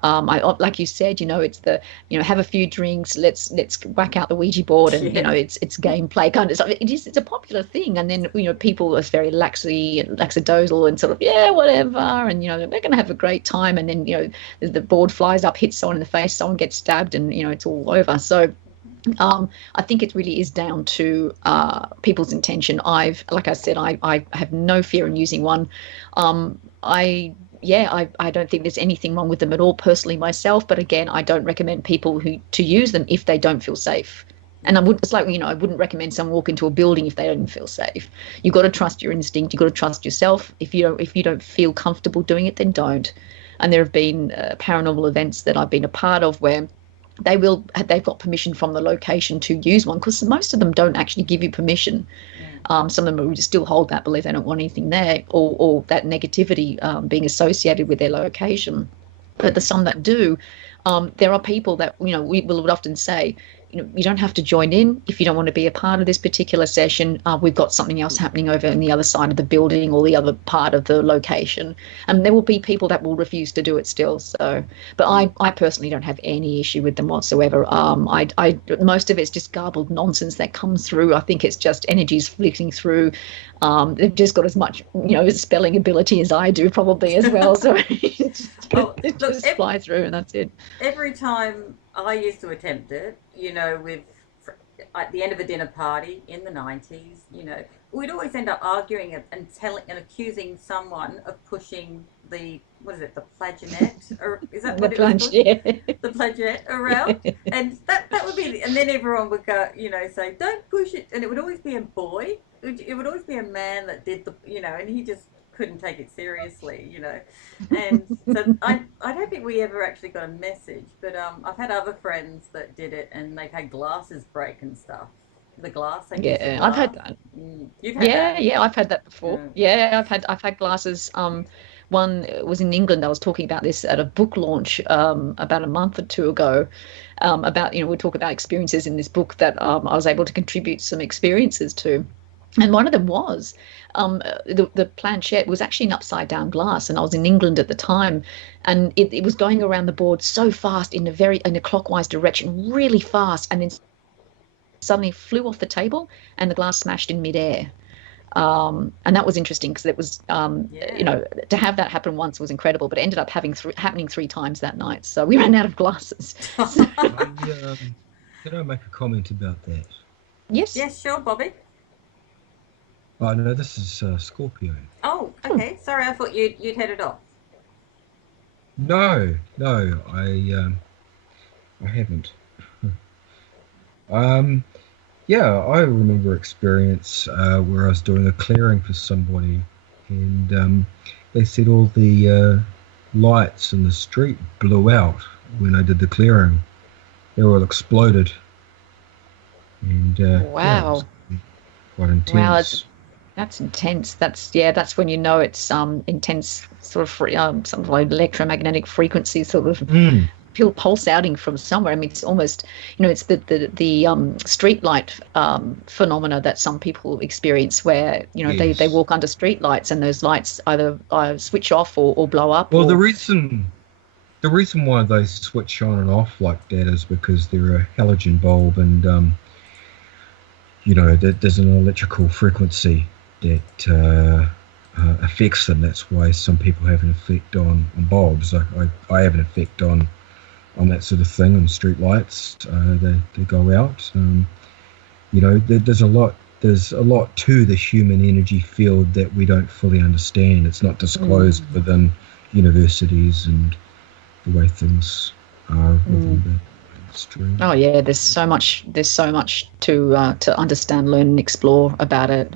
Like you said, it's the, have a few drinks, let's whack out the Ouija board, and it's gameplay kind of stuff. It's a popular thing, and then people are very lackadaisical and sort of whatever, and they're going to have a great time, and then the board flies up, hits someone in the face, someone gets stabbed, and it's all over. So I think it really is down to people's intention. Like I said, I have no fear in using one. I don't think there's anything wrong with them at all personally myself, but again, I don't recommend people to use them if they don't feel safe. And I wouldn't recommend someone walk into a building if they don't feel safe. You've got to trust your instinct. You've got to trust yourself. If you don't feel comfortable doing it, then don't. And there have been paranormal events that I've been a part of where they've got permission from the location to use one, because most of them don't actually give you permission. Some of them will still hold that belief they don't want anything there, or that negativity being associated with their location. But the some that do, there are people that we would often say, you don't have to join in if you don't want to be a part of this particular session. We've got something else happening over on the other side of the building or the other part of the location. And there will be people that will refuse to do it still. So, but I personally don't have any issue with them whatsoever. Most of it's just garbled nonsense that comes through. I think it's just energies flicking through. They've just got as much, spelling ability as I do probably as well. So it just fly through and that's it. Every time I used to attempt it, with at the end of a dinner party in the 90s, we'd always end up arguing and accusing someone of pushing the plaginet, or is that what it was? The plaginet around, and that would be, and then everyone would go, say, don't push it, and it would always be a boy. It would always be a man that did the, and he just couldn't take it seriously, and so I don't think we ever actually got a message, but I've had other friends that did it, and they've had glasses break and stuff. The glass, I've had that. You've had that? Yeah, I've had that before. Yeah, I've had glasses. One was in England. I was talking about this at a book launch about a month or two ago. About we talk about experiences in this book that I was able to contribute some experiences to. And one of them was the planchette was actually an upside down glass, and I was in England at the time, and it was going around the board so fast in a clockwise direction, really fast, and then suddenly flew off the table, and the glass smashed in midair. And that was interesting because it was, to have that happen once was incredible, but it ended up happening 3 times that night. So we ran out of glasses. Can I make a comment about that? Yes. Yes, sure, Bobby. Oh, no, this is Scorpio. Oh, okay. Sorry, I thought you'd headed off. No, I haven't. I remember experience where I was doing a clearing for somebody, and they said all the lights in the street blew out when I did the clearing. They all exploded. And wow, quite intense. Wow, that's intense. That's when it's intense, sort of something like electromagnetic frequency, sort of pulse outing from somewhere. I mean, it's almost, it's the street light phenomena that some people experience, where yes. they walk under street lights and those lights either switch off or blow up. Well, the reason why they switch on and off like that is because they're a halogen bulb, and there's an electrical frequency that affects them. That's why some people have an effect on bulbs. I have an effect on that sort of thing, on street lights. They go out. There's a lot to the human energy field that we don't fully understand. It's not disclosed within universities and the way things are within the stream. Oh yeah, there's so much to understand, learn, and explore about it.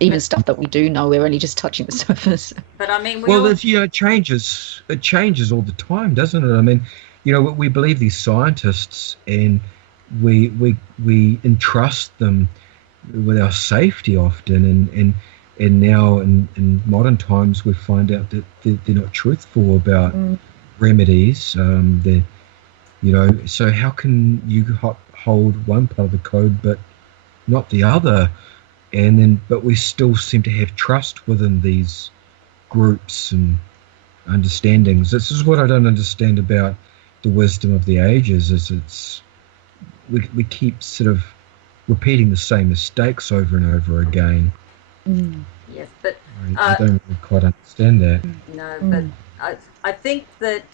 Even stuff that we do know, we're only just touching the surface. But I mean, it changes. It changes all the time, doesn't it? I mean, we believe these scientists, and we entrust them with our safety often, and and now in modern times we find out that they're not truthful about remedies. They're, so how can you hold one part of the code but not the other? And then, but we still seem to have trust within these groups and understandings. This is what I don't understand about the wisdom of the ages. Is we keep sort of repeating the same mistakes over and over again. Yes, but I don't really quite understand that. No, but I think that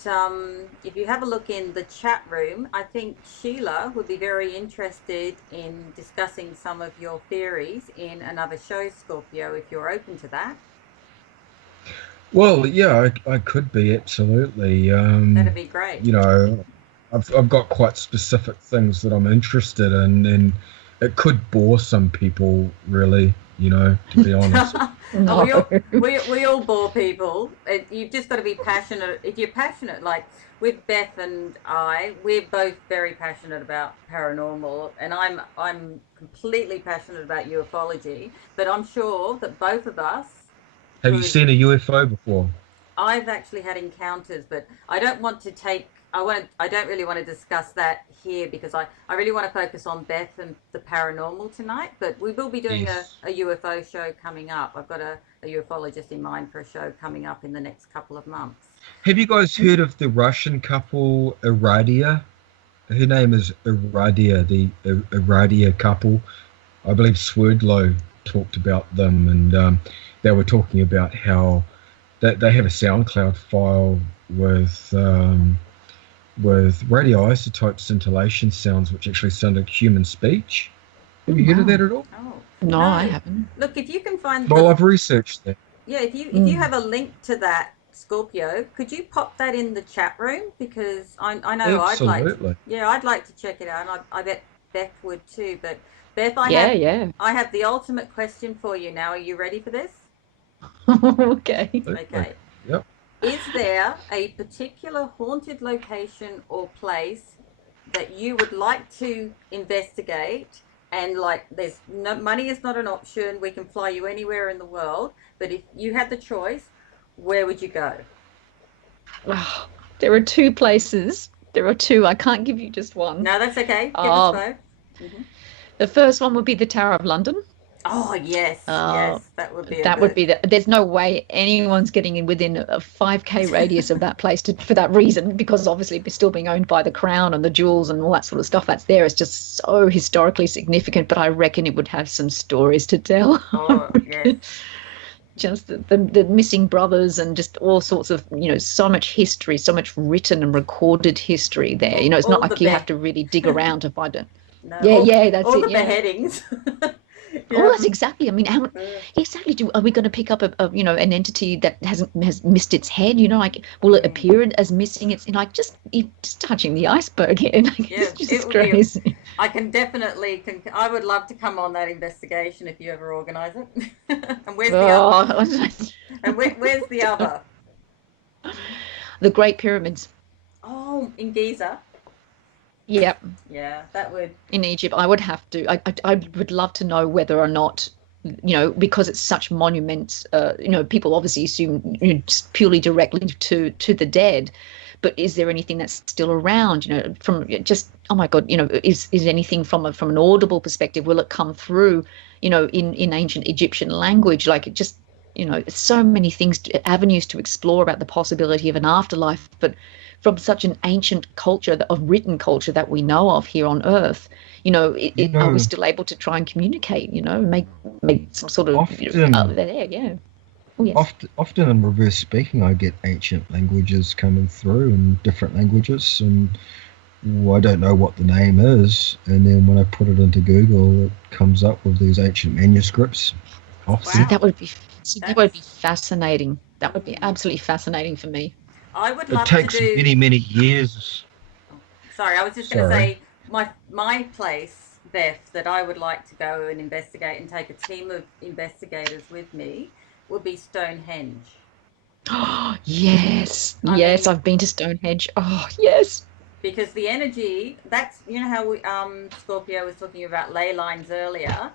if you have a look in the chat room, I think Sheila would be very interested in discussing some of your theories in another show, Scorpio, if you're open to that. Well, yeah, I could be, absolutely. That'd be great. I've got quite specific things that I'm interested in, and it could bore some people, really, to be honest. No. we all bore people. You've just got to be passionate. If you're passionate, like with Beth and I, we're both very passionate about paranormal, and I'm completely passionate about ufology. But I'm sure that both of us. Have you seen a UFO before? I've actually had encounters, but I don't want to take. I don't really want to discuss that here because I really want to focus on Beth and the paranormal tonight. But we will be doing a UFO show coming up. I've got a ufologist in mind for a show coming up in the next couple of months. Have you guys heard of the Russian couple Iradia? Her name is Iradia, the Iradia couple. I believe Swerdlow talked about them, and they were talking about how they have a SoundCloud file with radioisotope scintillation sounds, which actually sound like human speech. Have you heard of that at all? Oh no, I haven't. Look, if you can find. Well, I've researched that. Yeah, if you have a link to that, Scorpio, could you pop that in the chat room? Because I know Absolutely. I'd like to check it out, and I bet Beth would too. But Beth, I have the ultimate question for you now. Are you ready for this? Okay. Okay. Yep. Is there a particular haunted location or place that you would like to investigate? And like, there's no money is not an option. We can fly you anywhere in the world. But if you had the choice, where would you go? Oh, there are two places. There are two. I can't give you just one. No, that's okay. Give us both. Mm-hmm. The first one would be the Tower of London. Oh, yes. Yes, that would be would be there's no way anyone's getting in within a 5K radius of that place for that reason, because obviously it's still being owned by the Crown and the jewels and all that sort of stuff that's there. It's just so historically significant, but I reckon it would have some stories to tell. Oh, yes. Just the missing brothers and just all sorts of, so much history, so much written and recorded history there. It's not like you have to really dig around to find it. No, that's all it. the beheadings. Yeah. Oh, that's exactly. I mean, how exactly are we going to pick up an entity that has missed its head? Like, will it appear as missing? It's just touching the iceberg here. It's just crazy. I can definitely. I would love to come on that investigation if you ever organise it. And where's the other? And where's the other? The Great Pyramids. Oh, in Giza. Yep. Yeah, that would. In Egypt, I would have to. I would love to know whether or not, because it's such monuments. People obviously assume just purely directly to the dead, but is there anything that's still around? From just oh my God, is anything from an audible perspective? Will it come through? In ancient Egyptian language, like it just. So many things, avenues to explore about the possibility of an afterlife, but from such an ancient culture, of written culture that we know of here on Earth, are we still able to try and communicate? Make some sort of there, yeah. Oh, yes. Often in reverse speaking, I get ancient languages coming through in different languages, and I don't know what the name is, and then when I put it into Google, it comes up with these ancient manuscripts. See, that would be fascinating. That would be absolutely fascinating for me. I would love to do. It takes many years. Sorry, I was just going to say my place, Beth, that I would like to go and investigate and take a team of investigators with me would be Stonehenge. Oh, yes. I've been to Stonehenge. Oh, yes. Because the energy, that's, how we, Scorpio was talking about ley lines earlier.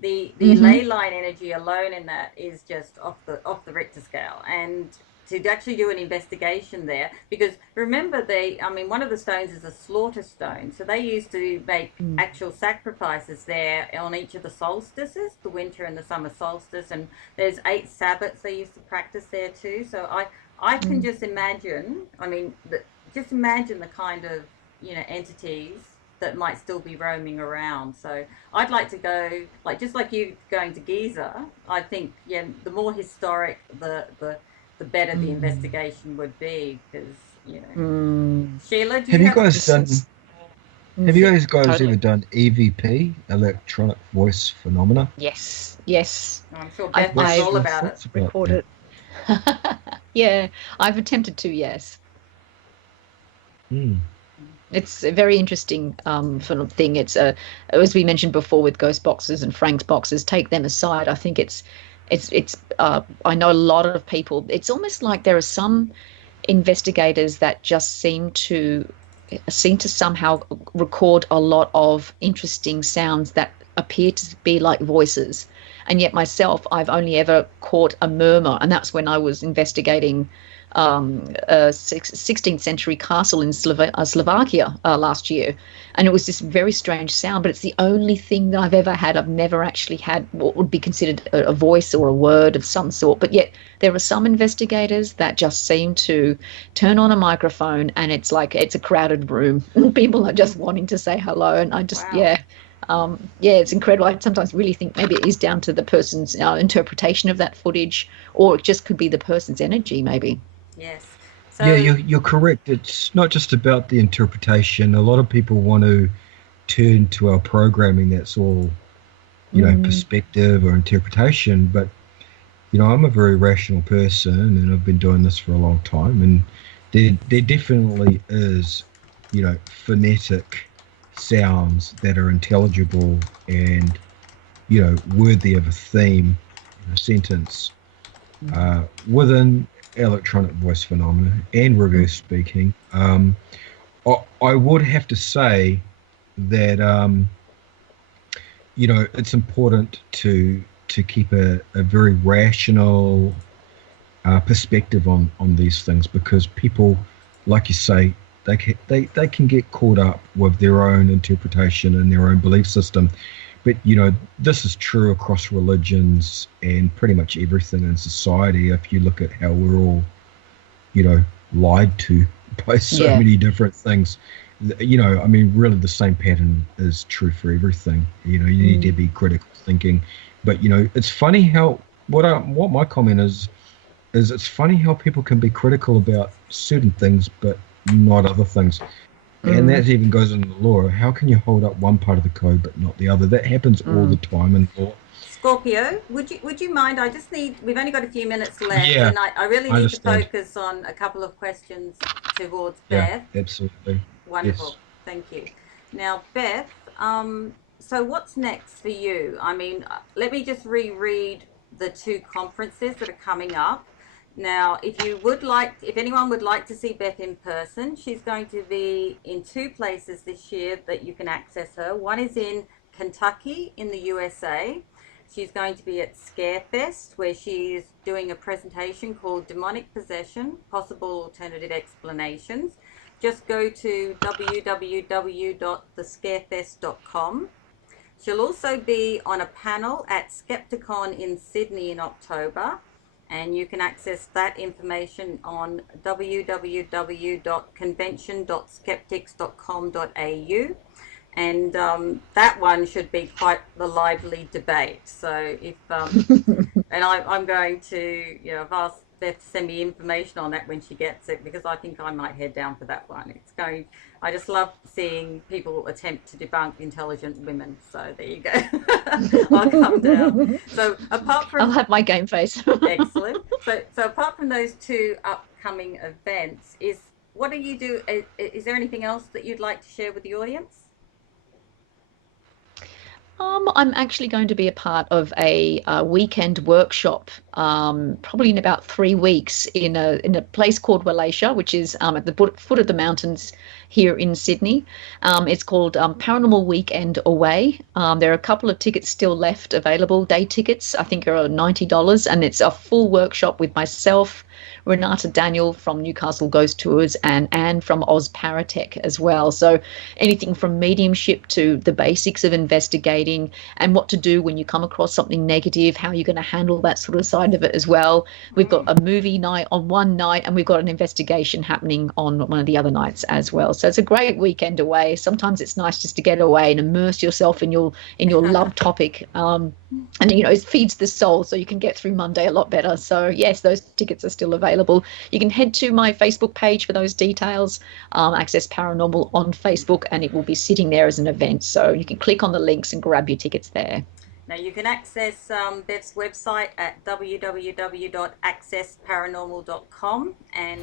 the ley line energy alone in that is just off the Richter scale. And to actually do an investigation there, because remember one of the stones is a slaughter stone, so they used to make actual sacrifices there on each of the solstices, the winter and the summer solstice, and there's 8 Sabbats they used to practice there too. So I can just imagine, just imagine the kind of, entities that might still be roaming around. So I'd like to go, just like you going to Giza. I think, the more historic, the better the investigation would be, because, Sheila, do Have you you have guys done? Have you guys Totally. ever done EVP, electronic voice phenomena? Yes. I'm sure Beth knows I've all about it. recorded. Yeah, I've attempted to, yes. It's a very interesting thing. It's as we mentioned before with ghost boxes and Frank's boxes, take them aside. I think it's I know a lot of people, it's almost like there are some investigators that just seem to somehow record a lot of interesting sounds that appear to be like voices. And yet myself, I've only ever caught a murmur, and that's when I was investigating a 16th century castle in Slovakia last year. And it was this very strange sound, but it's the only thing that I've ever had. I've never actually had what would be considered a voice or a word of some sort. But yet there are some investigators that just seem to turn on a microphone and it's like it's a crowded room. People are just wanting to say hello. And I just, it's incredible. I sometimes really think maybe it is down to the person's interpretation of that footage, or it just could be the person's energy, maybe. Yes. So, Yeah, you're correct. It's not just about the interpretation. A lot of people want to turn to our programming that's all, perspective or interpretation. But, I'm a very rational person, and I've been doing this for a long time. And there definitely is, phonetic sounds that are intelligible and, worthy of a theme, sentence within electronic voice phenomena and reverse speaking. I would have to say that it's important to keep a very rational perspective on these things, because people, like you say, they can get caught up with their own interpretation and their own belief system. But, this is true across religions and pretty much everything in society. If you look at how we're all, lied to by so many different things, really the same pattern is true for everything. You need to be critical thinking. But, it's funny how, what my comment is it's funny how people can be critical about certain things, but not other things. And that even goes into law. How can you hold up one part of the code but not the other? That happens all the time in law. Scorpio, would you mind? We've only got a few minutes left, Yeah, and I really need to understand. focus on a couple of questions towards Yeah, Beth. absolutely. Wonderful. Yes. Thank you. Now, Beth, so what's next for you? Let me just reread the 2 conferences that are coming up. Now, if anyone would like to see Beth in person, she's going to be in 2 places this year that you can access her. One is in Kentucky in the USA. She's going to be at Scarefest, where she's doing a presentation called Demonic Possession, Possible Alternative Explanations. Just go to www.thescarefest.com. She'll also be on a panel at Skepticon in Sydney in October, and you can access that information on www.convention.skeptics.com.au. And that one should be quite the lively debate. So and I'm going to, I've asked Beth to send me information on that when she gets it, because I think I might head down for that one. I just love seeing people attempt to debunk intelligent women. So there you go. I'll come down. So I'll have my game face. Excellent. So apart from those 2 upcoming events, what do you do? Is there anything else that you'd like to share with the audience? I'm actually going to be a part of a weekend workshop, probably in about 3 weeks, in a place called Wallachia, which is at the foot of the mountains here in Sydney. It's called Paranormal Weekend Away. There are a couple of tickets still left available, day tickets. I think are $90, and it's a full workshop with myself, Renata Daniel from Newcastle Ghost Tours, and Anne from Oz Paratech as well. So anything from mediumship to the basics of investigating and what to do when you come across something negative, how you're going to handle that sort of side of it as well. We've got a movie night on one night, and we've got an investigation happening on one of the other nights as well. So it's a great weekend away. Sometimes it's nice just to get away and immerse yourself in your love topic. And it feeds the soul, so you can get through Monday a lot better. So yes, those tickets are still available. You can head to my Facebook page for those details, Access Paranormal on Facebook, and it will be sitting there as an event. So you can click on the links and grab your tickets there. Now you can access Beth's website at www.accessparanormal.com, and